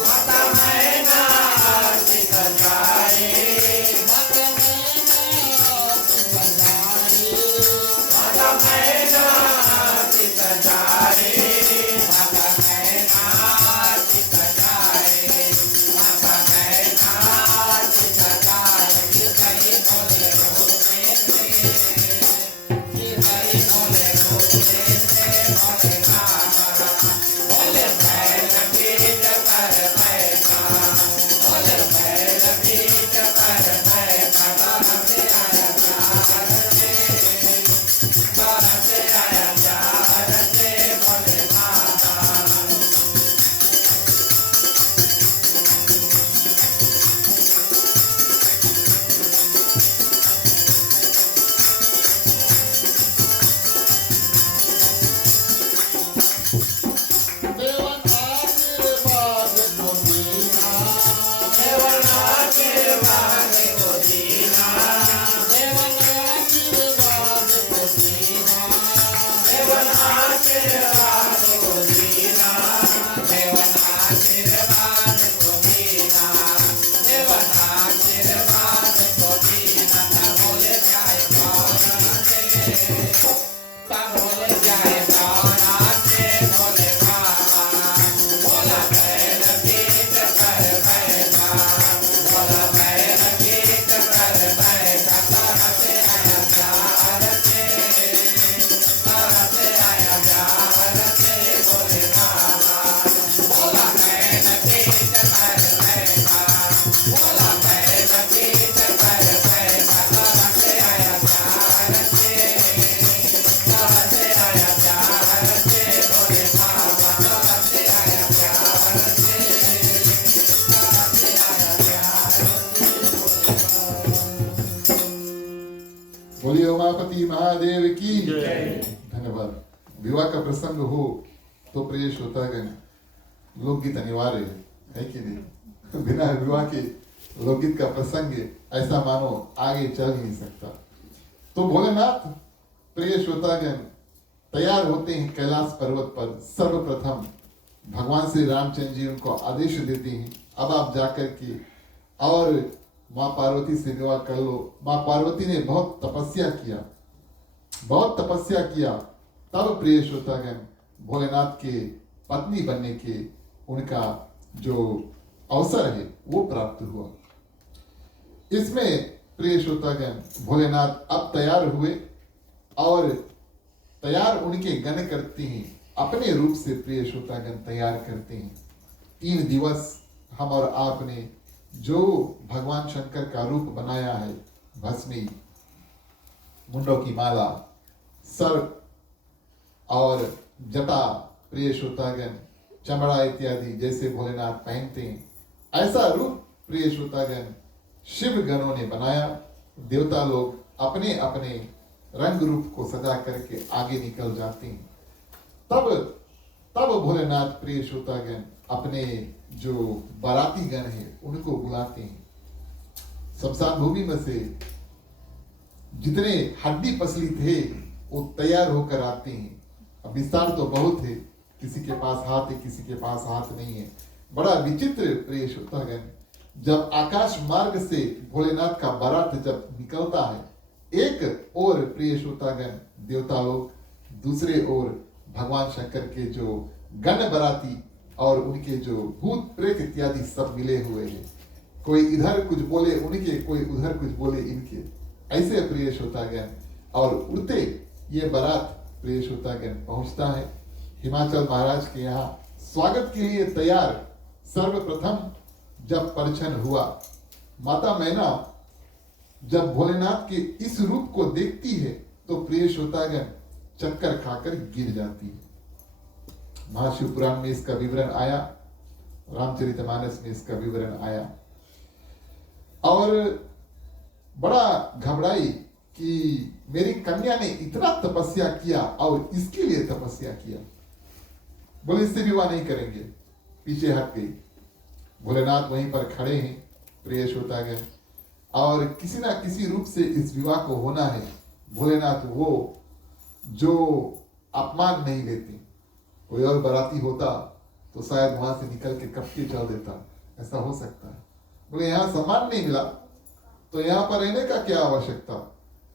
माता मैना आरती सजाए माता मैना आरती सजाए माता मैना आरती सजाए माता मैना आरती सजाए माता मैना आरती सजाए माता मैना आरती सजाए ये सही भोले रोते से ये सही भोले रोते से भोले बाबा भोले बैल बीज पर बैठा भोले बैल बीज पर बैठा करते आया प्यार से आया प्यार से भोले बाबा देवन आशीर्वाद को दीना देवन आशीर्वाद को दीना देवन आशीर्वाद को दीना देवन आशीर्वाद को दीना देवन आशीर्वाद को दीना देवन आशीर्वाद को दीना तब भोले जाए गौरा से तब भोले जाए गौरा से भोले बाबा भोला बैल बीज पर बैठा भोला बैल बीज पर बैठा करते आया प्यार से आया प्यार से भोले बाबा भोला बैल बीज पर बैठा भोला बैल बीज पर बैठा करते आया प्यार से आया प्यार से भोले बाबा करते आया प्यार से आया प्यार बोलिए उमापति महादेव की धन्यवाद। विवाह का प्रसंग हो तो प्रिय श्रोतागण लोकगीत अनिवार्य है कि नहीं? बिना विवाह के लोकगीत का प्रसंग ऐसा मानो आगे चल नहीं सकता। तो भोलेनाथ प्रिय श्रोतागण तैयार होते हैं कैलाश पर्वत पर। सर्वप्रथम भगवान श्री रामचंद्र जी उनको आदेश देते हैं अब आप जाकर के और माँ पार्वती से विवाह कर लो। माँ पार्वती ने बहुत तपस्या किया तब प्रिय श्रोतागण भोलेनाथ के पत्नी बनने के उनका जो अवसर है वो प्राप्त हुआ। इसमें प्रिय श्रोतागण भोलेनाथ अब तैयार हुए और तैयार उनके गण करते हैं अपने रूप से। प्रिय श्रोतागण तैयार करते हैं 3 दिवस हम और आपने जो भगवान शंकर का रूप बनाया है, भस्मी, मुंडों की माला, सर्प और जटा, प्रिय श्रोतागण चमड़ा इत्यादि जैसे भोलेनाथ पहनते हैं, ऐसा रूप प्रिय श्रोतागण शिव गणों ने बनाया। देवता लोग अपने अपने रंग रूप को सजा करके आगे निकल जाते हैं। तब भोलेनाथ प्रिय श्रोतागण अपने जो बाराती गण है उनको बुलाते हैं। शमशान भूमि में से जितने हड्डी पसली थे वो तैयार होकर आते हैं। अब विस्तार तो बहुत है, किसी के पास हाथ है, किसी के पास हाथ नहीं है। बड़ा विचित्र प्रिय श्रोतागण, जब आकाश मार्ग से भोलेनाथ का बारात जब निकलता है, एक ओर प्रिय श्रोतागण देवता लोग, दूसरे ओर भगवान शंकर के जो गण बाराती और उनके जो भूत प्रेत इत्यादि सब मिले हुए हैं। कोई इधर कुछ बोले उनके, कोई उधर कुछ बोले इनके, ऐसे प्रिय श्रोतागण। और उड़ते ये बारात प्रिय श्रोतागण पहुंचता है हिमाचल महाराज के यहाँ। स्वागत के लिए तैयार सर्वप्रथम जब परिछन हुआ, माता मैना जब भोलेनाथ के इस रूप को देखती है तो प्रिय श्रोतागण चक्कर खाकर गिर जाती है। महाशिव पुराण में इसका विवरण आया, रामचरितमानस में इसका विवरण आया, और बड़ा घबराई कि मेरी कन्या ने इतना तपस्या किया और इसके लिए तपस्या किया, बोले इससे विवाह नहीं करेंगे, पीछे हट गई। भोलेनाथ वहीं पर खड़े हैं प्रिय श्रोतागण, और किसी ना किसी रूप से इस विवाह को होना है। भोलेनाथ वो जो अपमान नहीं लेते, कोई और बाराती होता तो शायद वहां से निकल के कब के चल देता, ऐसा हो सकता है। बोले यहाँ सम्मान नहीं मिला तो यहाँ पर रहने का क्या आवश्यकता।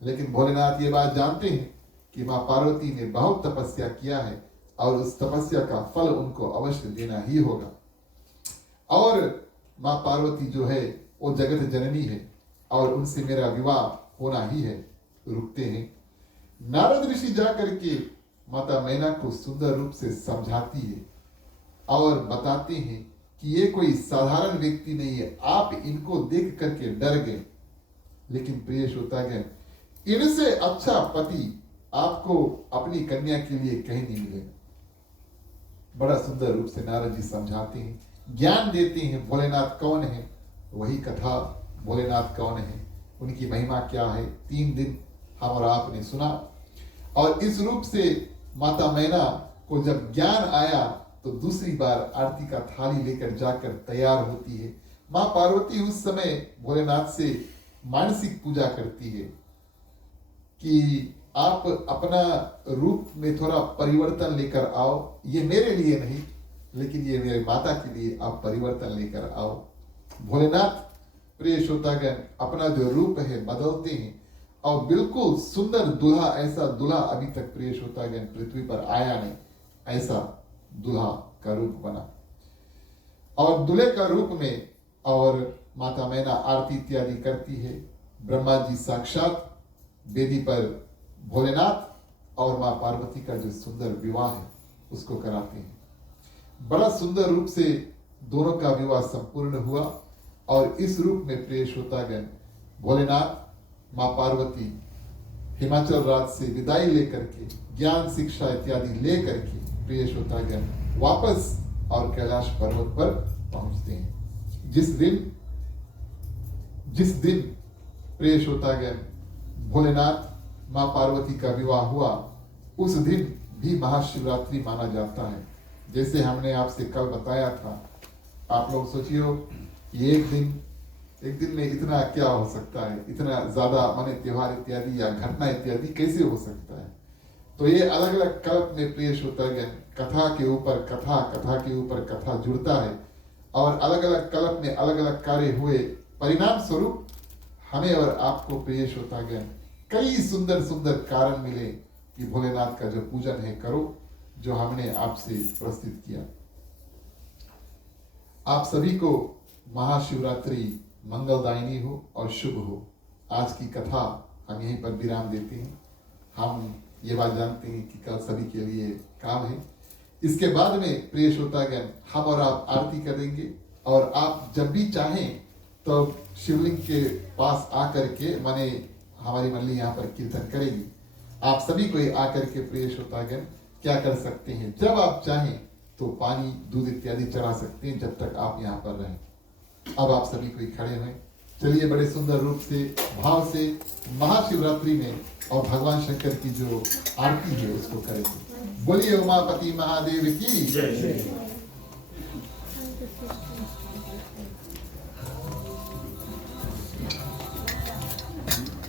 लेकिन भोलेनाथ ये बात जानते हैं कि माँ पार्वती ने बहुत तपस्या किया है और उस तपस्या का फल उनको अवश्य देना ही होगा। और माँ पार्वती जो है वो जगत जननी है और उनसे मेरा विवाह होना ही है। रुकते हैं। नारद ऋषि जा करके माता मैना को सुंदर रूप से समझाती है और बताते हैं कि ये कोई साधारण व्यक्ति नहीं है, आप इनको देख करके डर गए, लेकिन प्रिय श्रोतागण इनसे अच्छा पति आपको अपनी कन्या के लिए कहीं नहीं मिलेगा। बड़ा सुंदर रूप से नारद जी समझाते हैं, ज्ञान देते हैं भोलेनाथ कौन है, वही कथा भोलेनाथ कौन है, उनकी महिमा क्या है, 3 दिन हम और आपने सुना। और इस रूप से माता मैना को जब ज्ञान आया तो दूसरी बार आरती का थाली लेकर जाकर तैयार होती है। माँ पार्वती उस समय भोलेनाथ से मानसिक पूजा करती है कि आप अपना रूप में थोड़ा परिवर्तन लेकर आओ, ये मेरे लिए नहीं लेकिन ये मेरे माता के लिए आप परिवर्तन लेकर आओ। भोलेनाथ प्रिय श्रोतागण अपना जो रूप है बदलते हैं और बिल्कुल सुंदर दूल्हा, ऐसा दूल्हा अभी तक प्रिय श्रोतागण पृथ्वी पर आया नहीं, ऐसा दूल्हा का रूप बना। और दूल्हे का रूप में और माता मैना आरती इत्यादि करती है। ब्रह्मा जी साक्षात वेदी पर भोलेनाथ और माँ पार्वती का जो सुंदर विवाह है उसको कराते हैं। बड़ा सुंदर रूप से दोनों का विवाह संपूर्ण हुआ। और इस रूप में प्रिय श्रोतागण भोलेनाथ माँ पार्वती हिमाचल राज्य से विदाई लेकर के ज्ञान शिक्षा इत्यादि लेकर के प्रिय श्रोतागण वापस और कैलाश पर्वत पर पहुंचते हैं। जिस दिन प्रिय श्रोतागण भोलेनाथ माँ पार्वती का विवाह हुआ उस दिन भी महाशिवरात्रि माना जाता है। जैसे हमने आपसे कल बताया था, आप लोग सोचियो कि एक दिन में इतना क्या हो सकता है, इतना ज्यादा माने त्योहार इत्यादि या घटना इत्यादि कैसे हो सकता है। तो ये अलग अलग कल्प में प्रिय श्रोतागण कथा के ऊपर कथा, कथा के ऊपर कथा जुड़ता है और अलग अलग कल्प में अलग अलग कार्य हुए, परिणाम स्वरूप हमें और आपको प्रिय श्रोतागण कई सुंदर सुंदर कारण मिले कि भोलेनाथ का जो पूजन है करो, जो हमने आपसे प्रस्तुत किया। आप सभी को महाशिवरात्रि मंगलदायिनी हो और शुभ हो। आज की कथा हम यहीं पर विराम देते हैं। हम ये बात जानते हैं कि कल सभी के लिए काम है। इसके बाद में प्रिय श्रोतागण हम और आप आरती करेंगे और आप जब भी चाहें तो शिवलिंग के पास आकर के माने हमारी मंडली यहाँ पर कीर्तन करेगी। आप सभी को आकर के प्रिय श्रोतागण क्या कर सकते हैं, जब आप चाहें तो पानी दूध इत्यादि चढ़ा सकते हैं जब तक आप यहाँ पर रहें। अब आप सभी को खड़े हुए चलिए बड़े सुंदर रूप से भाव से महाशिवरात्रि में और भगवान शंकर की जो आरती है उसको करेंगे। बोलिए उमापति महादेव की जय।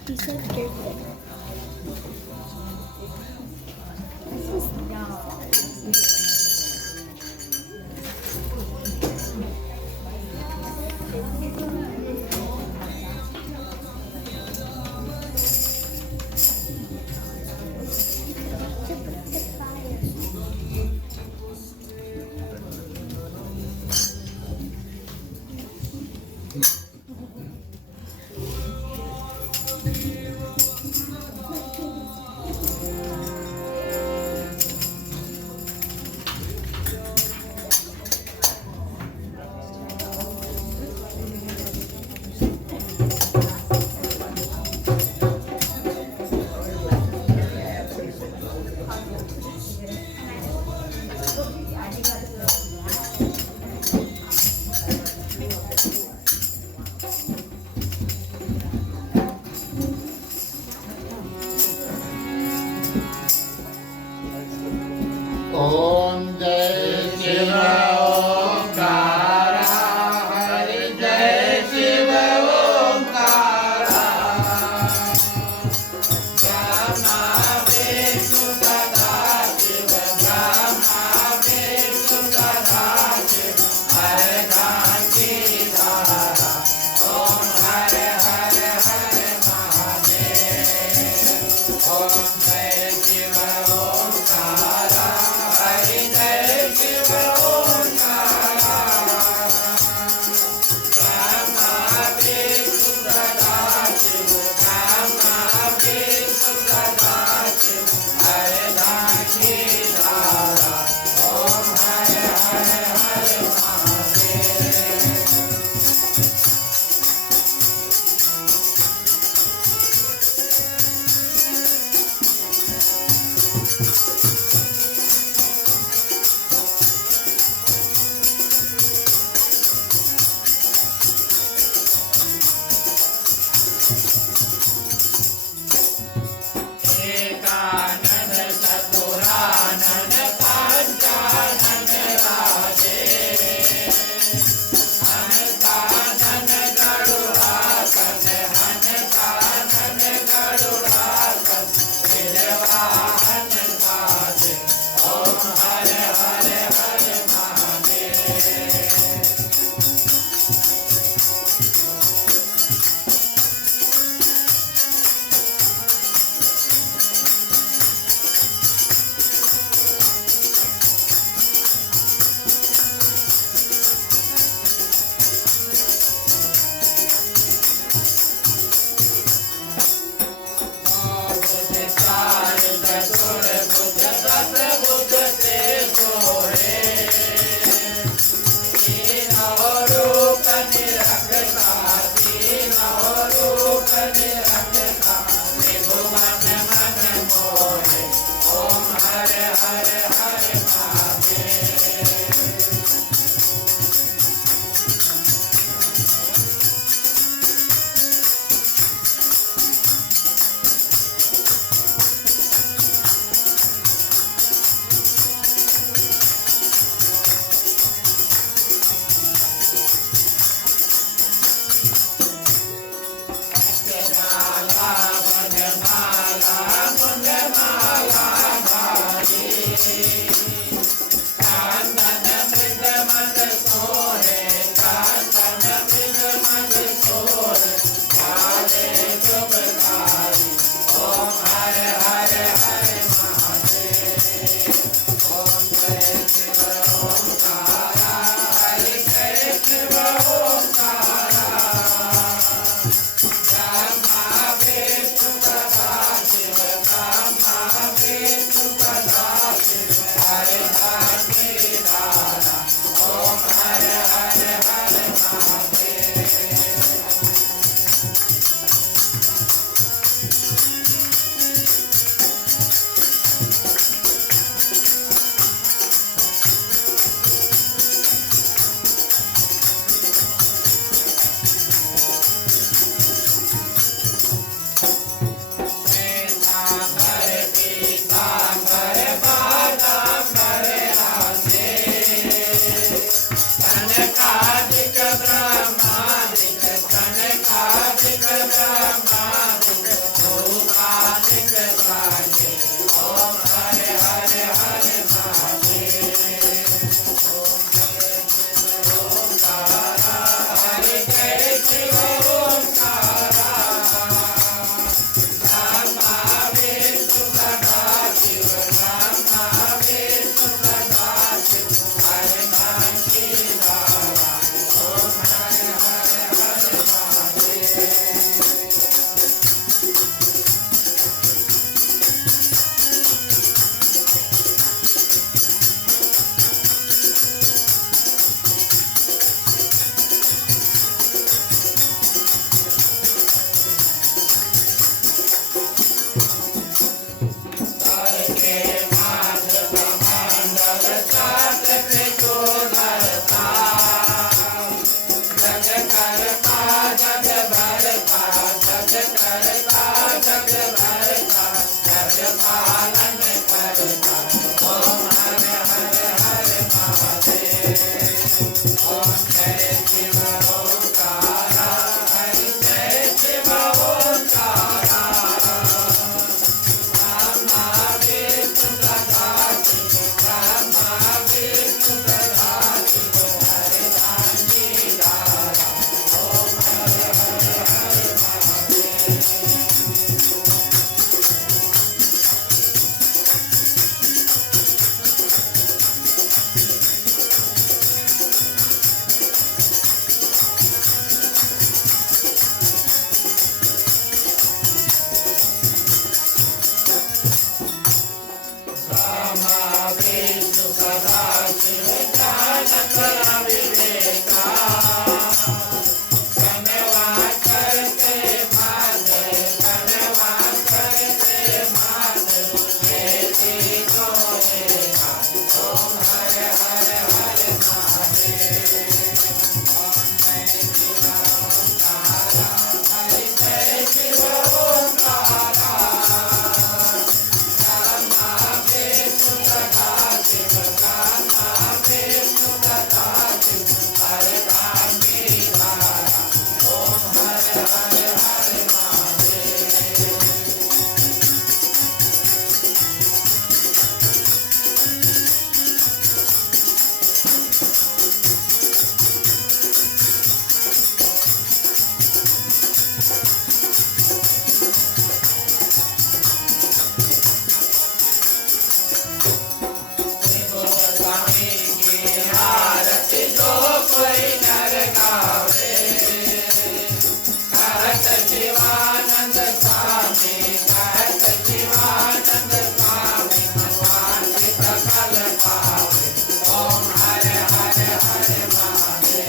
He said careful. This is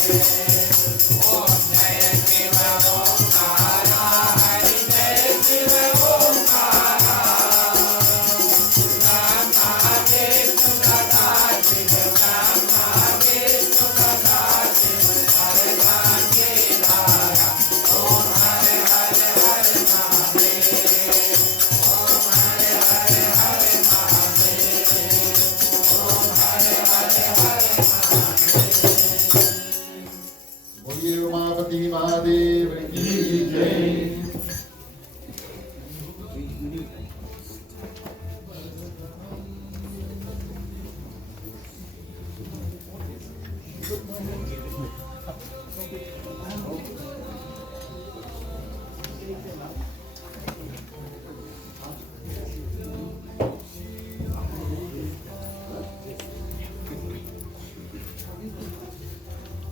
ओम जय शिव ओंकारा हरि जय शिव ओंकारा ब्रह्मा विष्णु सदा शिव ब्रह्मा विष्णु सदा शिव सर्वं निधारा ओम हरे हरे हरे महादेव ओम हरे हरे हरे महादेव ओम हरे हरे हरे महादेव। बोलिए उमापति महादेव की जय।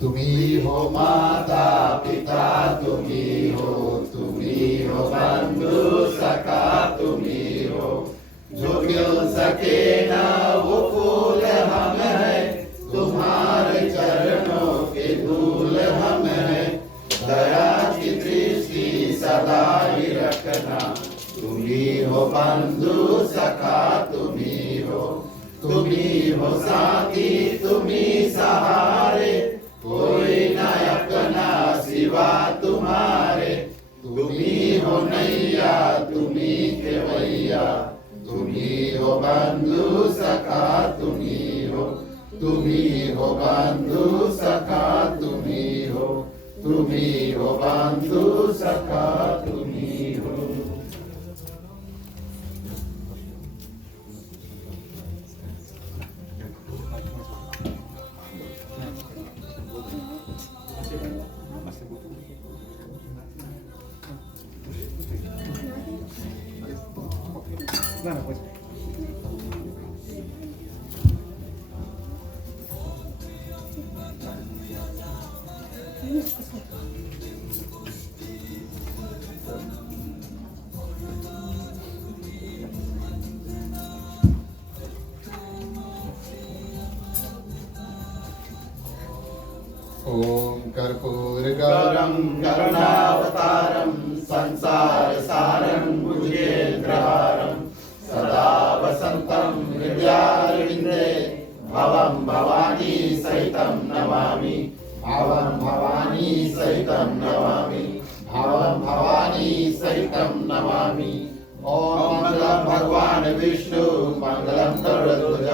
तुम्ही हो माता पिता, तुम्ही हो बंधु सखा, तुम्ही हो जो खिल सके ना वो फूल हम है, तुम्हारे चरणों के धूल हम है, दया की दृष्टि सदा ही रखना, तुम्ही हो बंधु सखा, तुम्ही हो साथी, तुम्ही सहारे, कोई न अपना सिवा तुम्हारे, तुम्ही हो नैया, तुम्ही केवैया, तुम्ही हो बंधु सखा, तुम्ही हो बंधु सखा, तुम्ही हो बंधु सखा, तुम्ही हो। ओम कर्पूर गौरम करुणावतारम संसार सारं भुजगेन्द्रहारं सदा वसंतं हृदयारविन्दे भवं भवानी सहितं नमामि, भवं भवानी सहितं नमामि, भवं भवानी सहितं नमामि। ओम मंगलम भगवान विष्णु मंगलम गरुड़ध्वज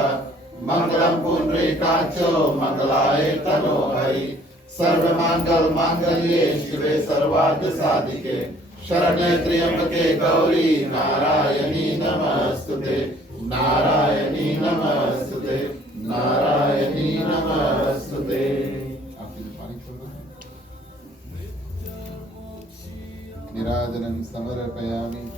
मंगलम पुंडरीकाक्षो मंगलाय तनो हरि, सर्वमंगल मांगल्ये शिवे सर्वार्थ साधिके, शरण्ये त्र्यंबके गौरी नारायणी नमस्तुते, नारायणी नमस्तुते, नारायणी नमस्तुते। निराजनं समर्पयामि।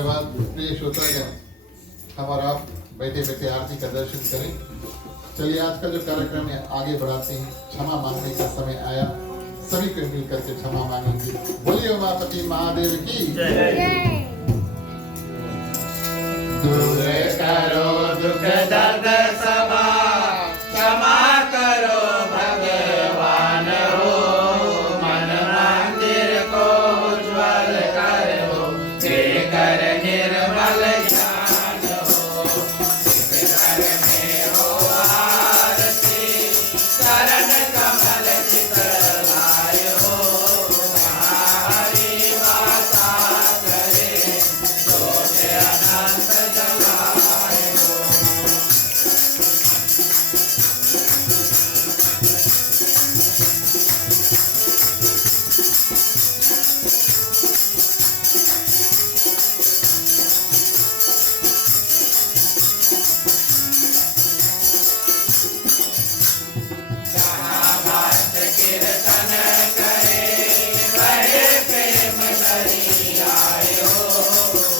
धन्यवाद। प्रिय श्रोतागण, हम और आप बैठे बैठे आरती का दर्शन करें। चलिए आज का जो कार्यक्रम है आगे बढ़ाते हैं। क्षमा मांगने का समय आया, सभी को मिलकर के क्षमा मांगेंगे। बोलिए उमापति महादेव की Yay! दूर करो दुख दर्द सभा, क्षमा करो भगवान हो, मन मंदिर को उज्ज्वल करो, देकर निर्मल ज्ञान हो, इस घर में हो आरती, चरण कमल चितलाय हो, हमारी वाचा करे, ज्योत अनंत जलाए हो। जहाँ भक्त कीर्तन करे, बहे प्रेम दरियाए हो,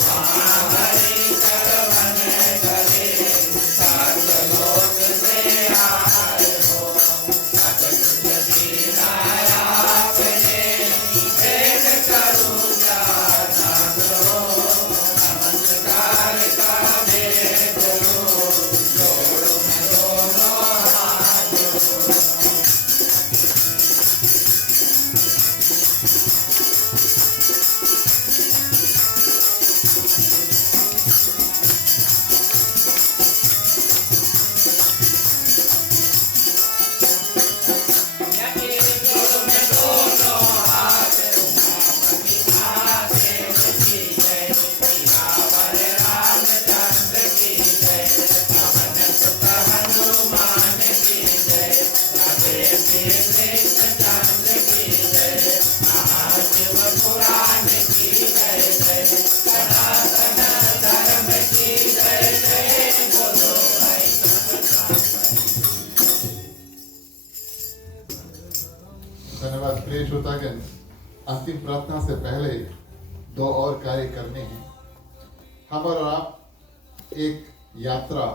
वहाँ हरि चरण करे, सतलोक से आए हो। सतगुण दीना आपने, भेद करूँ जानात हो, नमस्कार का भेद लो, जोड़ो मैं दोनों हाथ हो। धन्यवाद। प्रिय श्रोतागण, अंतिम प्रार्थना से पहले दो और कार्य करने हैं। हम और आप एक यात्रा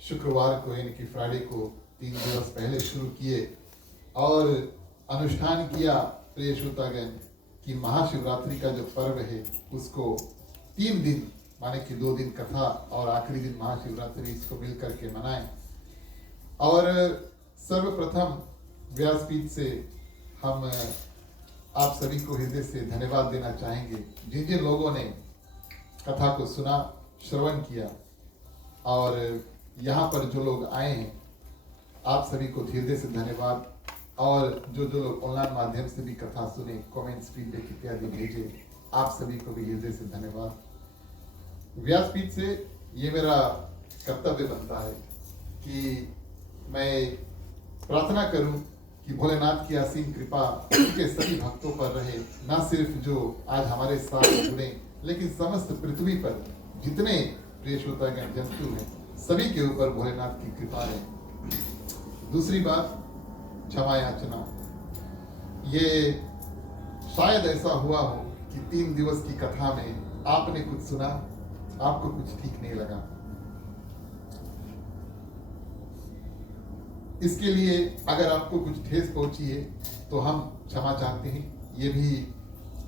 शुक्रवार को यानी कि फ्राइडे को 3 दिवस पहले शुरू किए और अनुष्ठान किया। प्रिय श्रोतागण, कि महाशिवरात्रि का जो पर्व है उसको 3 दिन माने कि 2 दिन कथा और आखिरी दिन महाशिवरात्रि इसको मिल करके मनाएं। और सर्वप्रथम व्यासपीठ से हम आप सभी को हृदय से धन्यवाद देना चाहेंगे। जिन जिन लोगों ने कथा को सुना, श्रवण किया और यहाँ पर जो लोग आए हैं, आप सभी को हृदय से धन्यवाद। और जो जो लोग ऑनलाइन माध्यम से भी कथा सुने, कमेंट्स, फीडबैक इत्यादि भेजे, आप सभी को भी हृदय से धन्यवाद। व्यासपीठ से ये मेरा कर्तव्य बनता है कि मैं प्रार्थना करूं कि भोलेनाथ की असीम कृपा उनके सभी भक्तों पर रहे, न सिर्फ जो आज हमारे साथ जुड़े लेकिन समस्त पृथ्वी पर जितने प्रिय श्रोतागण जंतु हैं सभी के ऊपर भोलेनाथ की कृपा है। दूसरी बात, क्षमा याचना। ये शायद ऐसा हुआ हो कि 3 दिवस की कथा में आपने कुछ सुना, आपको कुछ ठीक नहीं लगा। इसके लिए अगर आपको कुछ ठेस पहुंची है तो हम क्षमा चाहते हैं। ये भी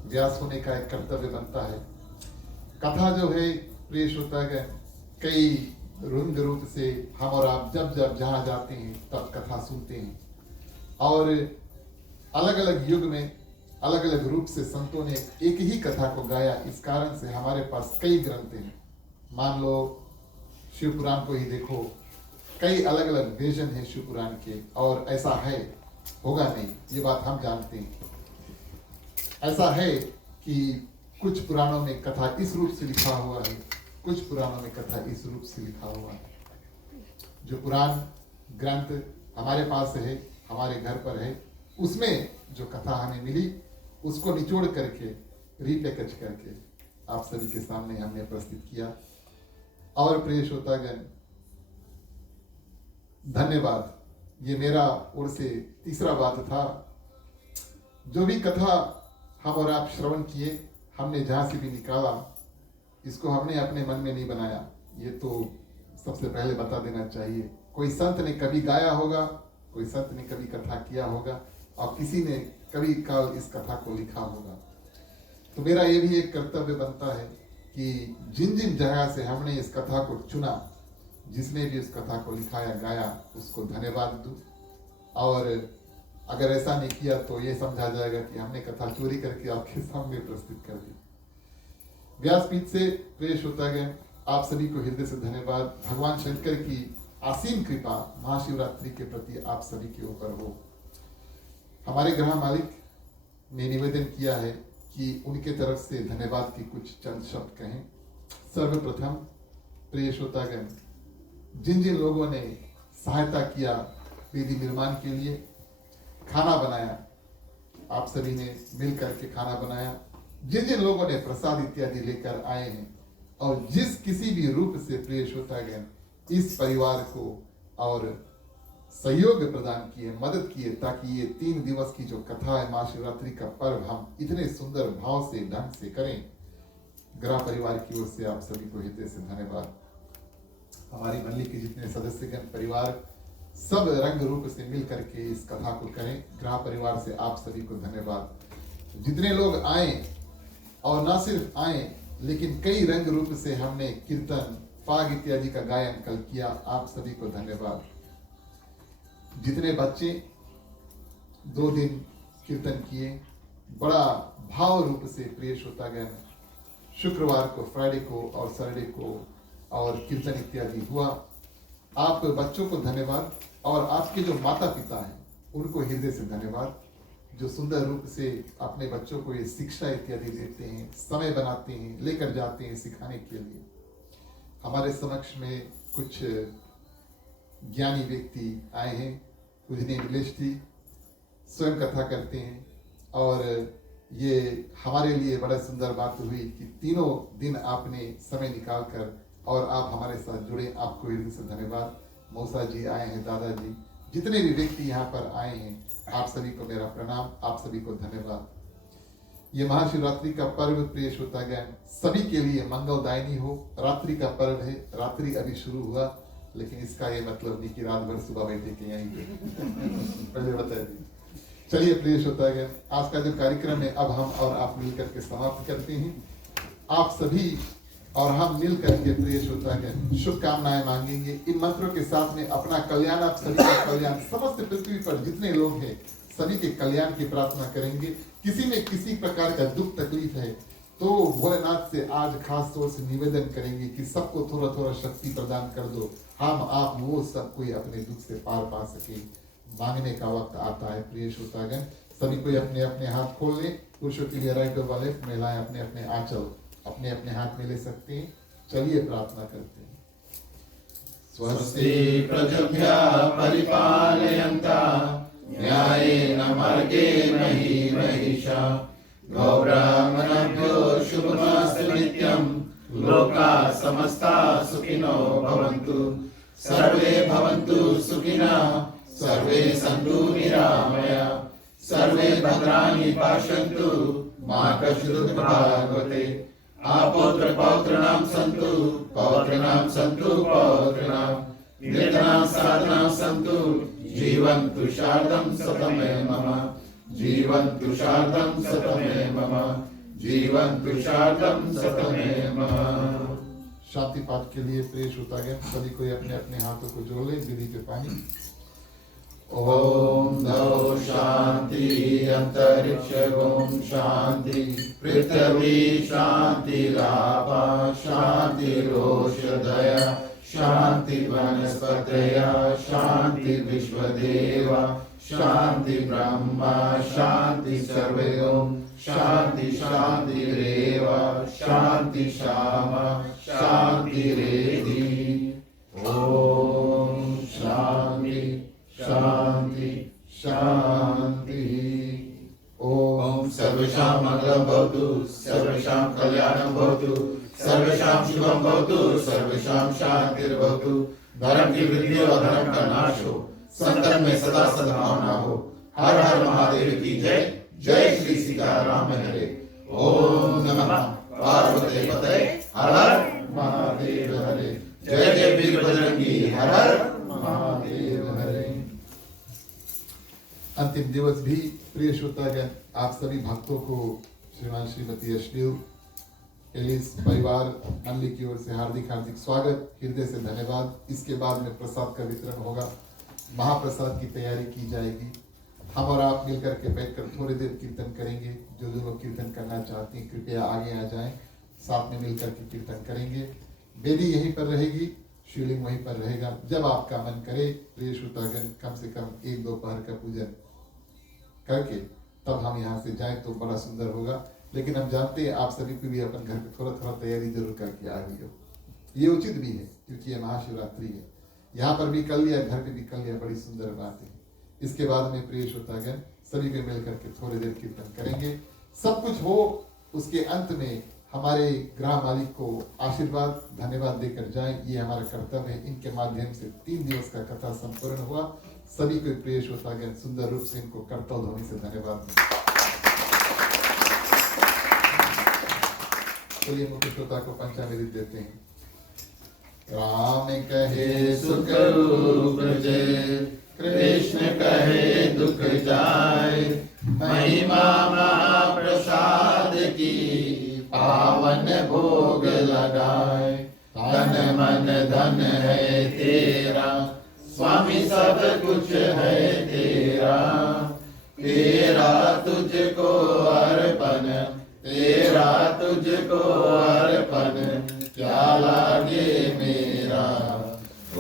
व्यास होने का एक कर्तव्य बनता है। कथा जो है प्रिय श्रोतागण, कई रंग रूप से हम और आप जब जब जहाँ जाते हैं तब कथा सुनते हैं और अलग अलग युग में अलग अलग रूप से संतों ने एक ही कथा को गाया। इस कारण से हमारे पास कई ग्रंथ हैं। मान लो शिव पुराण को ही देखो, कई अलग अलग वर्जन है शिव पुराण के, और ऐसा है होगा नहीं ये बात हम जानते हैं। ऐसा है कि कुछ पुराणों में कथा इस रूप से लिखा हुआ है, कुछ पुराणों में कथा इस रूप से लिखा हुआ है। जो पुराण ग्रंथ हमारे पास है, हमारे घर पर है, उसमें जो कथा हमें मिली उसको निचोड़ करके रिपैकेज करके आप सभी के सामने हमने प्रस्तुत किया। और प्रिय श्रोतागण, धन्यवाद। ये मेरा ओर से तीसरा बात था। जो भी कथा हम और आप श्रवण किए, हमने जहाँ से भी निकाला, इसको हमने अपने मन में नहीं बनाया, ये तो सबसे पहले बता देना चाहिए। कोई संत ने कभी गाया होगा, कोई संत ने कभी कथा किया होगा, और किसी ने कभी काल इस कथा को लिखा होगा। तो मेरा ये भी एक कर्तव्य बनता है कि जिन जिन जगह से हमने इस कथा को चुना, जिसने भी इस कथा को लिखा या गाया, उसको धन्यवाद दूं। और अगर ऐसा नहीं किया तो ये समझा जाएगा कि हमने कथा चोरी करके आपके सामने प्रस्तुत कर दी। व्यासपीठ से प्रिय श्रोतागण, आप सभी को हृदय से धन्यवाद। भगवान शंकर की असीम कृपा महाशिवरात्रि के प्रति आप सभी के ऊपर हो। हमारे ग्रह मालिक ने निवेदन किया है कि उनके तरफ से धन्यवाद के कुछ चंद शब्द कहें। सर्वप्रथम प्रिय श्रोतागण, जिन जिन लोगों ने सहायता किया वेदी निर्माण के लिए, खाना बनाया, आप सभी ने मिल करके खाना बनाया, जिन जिन लोगों ने प्रसाद इत्यादि लेकर आए हैं, और जिस किसी भी रूप से प्रिय श्रोतागण इस परिवार को और सहयोग प्रदान किए, मदद किए, ताकि ये 3 दिवस की जो कथा है महाशिवरात्रि का पर्व हम इतने सुंदर भाव से ढंग से करें, ग्रह परिवार की ओर से आप सभी को हृदय से धन्यवाद। हमारी मंडली के जितने सदस्यगण परिवार सब रंग रूप से मिल करके इस कथा को करें, ग्रह परिवार से आप सभी को धन्यवाद। जितने लोग आए, और ना सिर्फ आए लेकिन कई रंग रूप से हमने कीर्तन, फाग इत्यादि का गायन कल किया, आप सभी को धन्यवाद। जितने बच्चे 2 दिन कीर्तन किए, बड़ा भाव रूप से प्रिय श्रोतागण, शुक्रवार को, फ्राइडे को और सैटरडे को और कीर्तन इत्यादि हुआ। आप बच्चों को धन्यवाद, और आपके जो माता पिता हैं उनको हृदय से धन्यवाद, जो सुंदर रूप से अपने बच्चों को ये शिक्षा इत्यादि देते हैं, समय बनाते हैं, लेकर जाते हैं सिखाने के लिए। हमारे समक्ष में कुछ ज्ञानी व्यक्ति आए हैं, पूजनीय नीलेश जी स्वयं कथा करते हैं, और ये हमारे लिए बड़ा सुंदर बात हुई कि तीनों दिन आपने समय निकाल कर और आप हमारे साथ जुड़े, आपको हृदय से धन्यवाद। मौसा जी आए हैं, दादाजी, जितने भी व्यक्ति यहाँ पर आए हैं, आप सभी को मेरा प्रणाम, आप सभी को धन्यवाद। ये महाशिवरात्रि का पर्व प्रिय श्रोतागण सभी के लिए मंगलदायिनी हो। रात्रि का पर्व है, रात्रि अभी शुरू हुआ, लेकिन इसका ये मतलब नहीं कि रात भर सुबह बैठे के यहीं पे पहले बता दी। चलिए प्रिय श्रोतागण, आज का जो कार्यक्रम है अब हम और आप मिलकर के समाप्त करते हैं। आप सभी और हम मिल करके प्रिय श्रोतागण शुभकामनाएं मांगेंगे। इन मंत्रों के साथ में अपना कल्याण, आप सभी का कल्याण, समस्त पृथ्वी पर जितने लोग हैं सभी के कल्याण की प्रार्थना करेंगे। किसी में किसी प्रकार का दुख तकलीफ है तो भोलेनाथ से आज खास तौर से निवेदन करेंगे कि सबको थोड़ा थोड़ा शक्ति प्रदान कर दो, हम आप वो सब कोई अपने दुख से पार पा सके। मांगने का वक्त आता है प्रिय श्रोतागण, सभी कोई अपने अपने हाथ खोल ले। पुरुषों के लिए राइट और लेफ्ट, महिलाएं अपने अपने आंचल अपने अपने हाथ में ले सकते हैं। चलिए प्रार्थना करते हैं। स्वस्ति प्रजभ्यः परिपालयन्तः न्यायेन मार्गेण मही महिषा गौब्राह्मणेभ्यो शुभमस्तु नित्यं लोकाः समस्ताः सुखिनो भवन्तु सर्वे भवन्तु सुखिनः सर्वे सन्तु निरामयाः सर्वे भद्राणि पश्यन्तु मा कश्चित् भागवते आपौत्र पौत्राणां सन्तु पौत्राणां सन्तु पौत्राणां निरतनां साधनां सन्तु जीवन्तु शारदं शतमेव मम जीवन्तु शारदं शतमेव मम जीवन्तु शारदं शतमेव मम। शांति पाठ के लिए प्रिय श्रोतागण सभी कोई अपने अपने हाथों को जोड़ ले, विधि पे पानी। ओम द्यौ शांति अंतरिक्ष ओम शांति पृथ्वी शांति रापा शांति रोषधय शांति वनस्पतय शांति विश्वदेवा शांति ब्रह्मा शांति सर्वे ओम शांति शांति रेव शांति श्यामा शांति रेधि। ओम शांति शांति शांति। ओम सर्वेषां मंगलं भवतु सर्वेषां कल्याणं भवतु सर्वेषां शुभं भवतु सर्वेषां शांतिर्भवतु। धर्म की वृद्धि और धर्म का नाश हो, संकट में सदा सद्भावना हो। हर हर महादेव की जय। जय श्री सीताराम हरे। ओम नमः पार्वती पते हर हर महादेव हरे। जय जय वीर बजरंगी हर हर महादेव हरे। अंतिम दिवस भी प्रिय श्रोतागण, आप सभी भक्तों को श्रीमान श्रीमती अश्लील एलिस परिवार मंडली की ओर से हार्दिक हार्दिक स्वागत, हृदय से धन्यवाद। इसके बाद में प्रसाद का वितरण होगा, महाप्रसाद की तैयारी की जाएगी। हम और आप मिलकर के बैठकर थोड़ी देर कीर्तन करेंगे। जो लोग कीर्तन करना चाहते हैं कृपया आगे आ जाएं, साथ में मिलकर के कीर्तन करेंगे। वेदी यहीं पर रहेगी, शिवलिंग वहीं पर रहेगा। जब आपका मन करे प्रिय श्रोतागण, कम से कम 1-2 पहर का पूजन करके तब हम यहाँ से जाएं तो बड़ा सुंदर होगा। लेकिन हम जानते हैं आप सभी को भी अपन घर पे थोड़ा थोड़ा तैयारी जरूर करके आ गई हो। ये उचित भी है क्योंकि ये महाशिवरात्रि है। यहाँ पर भी कर लिया, घर पे भी कर लिया, बड़ी सुंदर बात है। इसके बाद में प्रिय श्रोतागण सभी को मिल करके थोड़ी देर कीर्तन करेंगे। सब कुछ हो, उसके अंत में हमारे गृह मालिक को आशीर्वाद धन्यवाद देकर जाएं, ये हमारा कर्तव्य है। इनके माध्यम से 3 दिवस का कथा संपूर्ण हुआ। सभी को प्रिय श्रोतागण सुंदर रूप से इनको करतल ध्वनि से धन्यवाद। चलिए मुख्य श्रोता को पंचामृत देते हैं। राम कहे सुख रूप जय, कृष्ण कहे दुख जाय। महिमा महाप्रसाद की पावन भोग लगाए। तन मन धन है तेरा, स्वामी सब कुछ है तेरा। तेरा तुझको अर्पण, तेरा तुझको अर्पण, क्या लागे मेरा।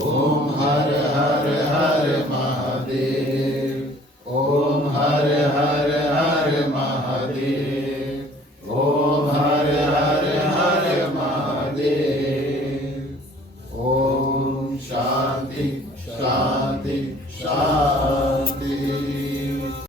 ओम हर हर हर महादेव, ओम हर हर हर महादेव, ओम हर हर हर महादेव। ओम शांति शांति शांति।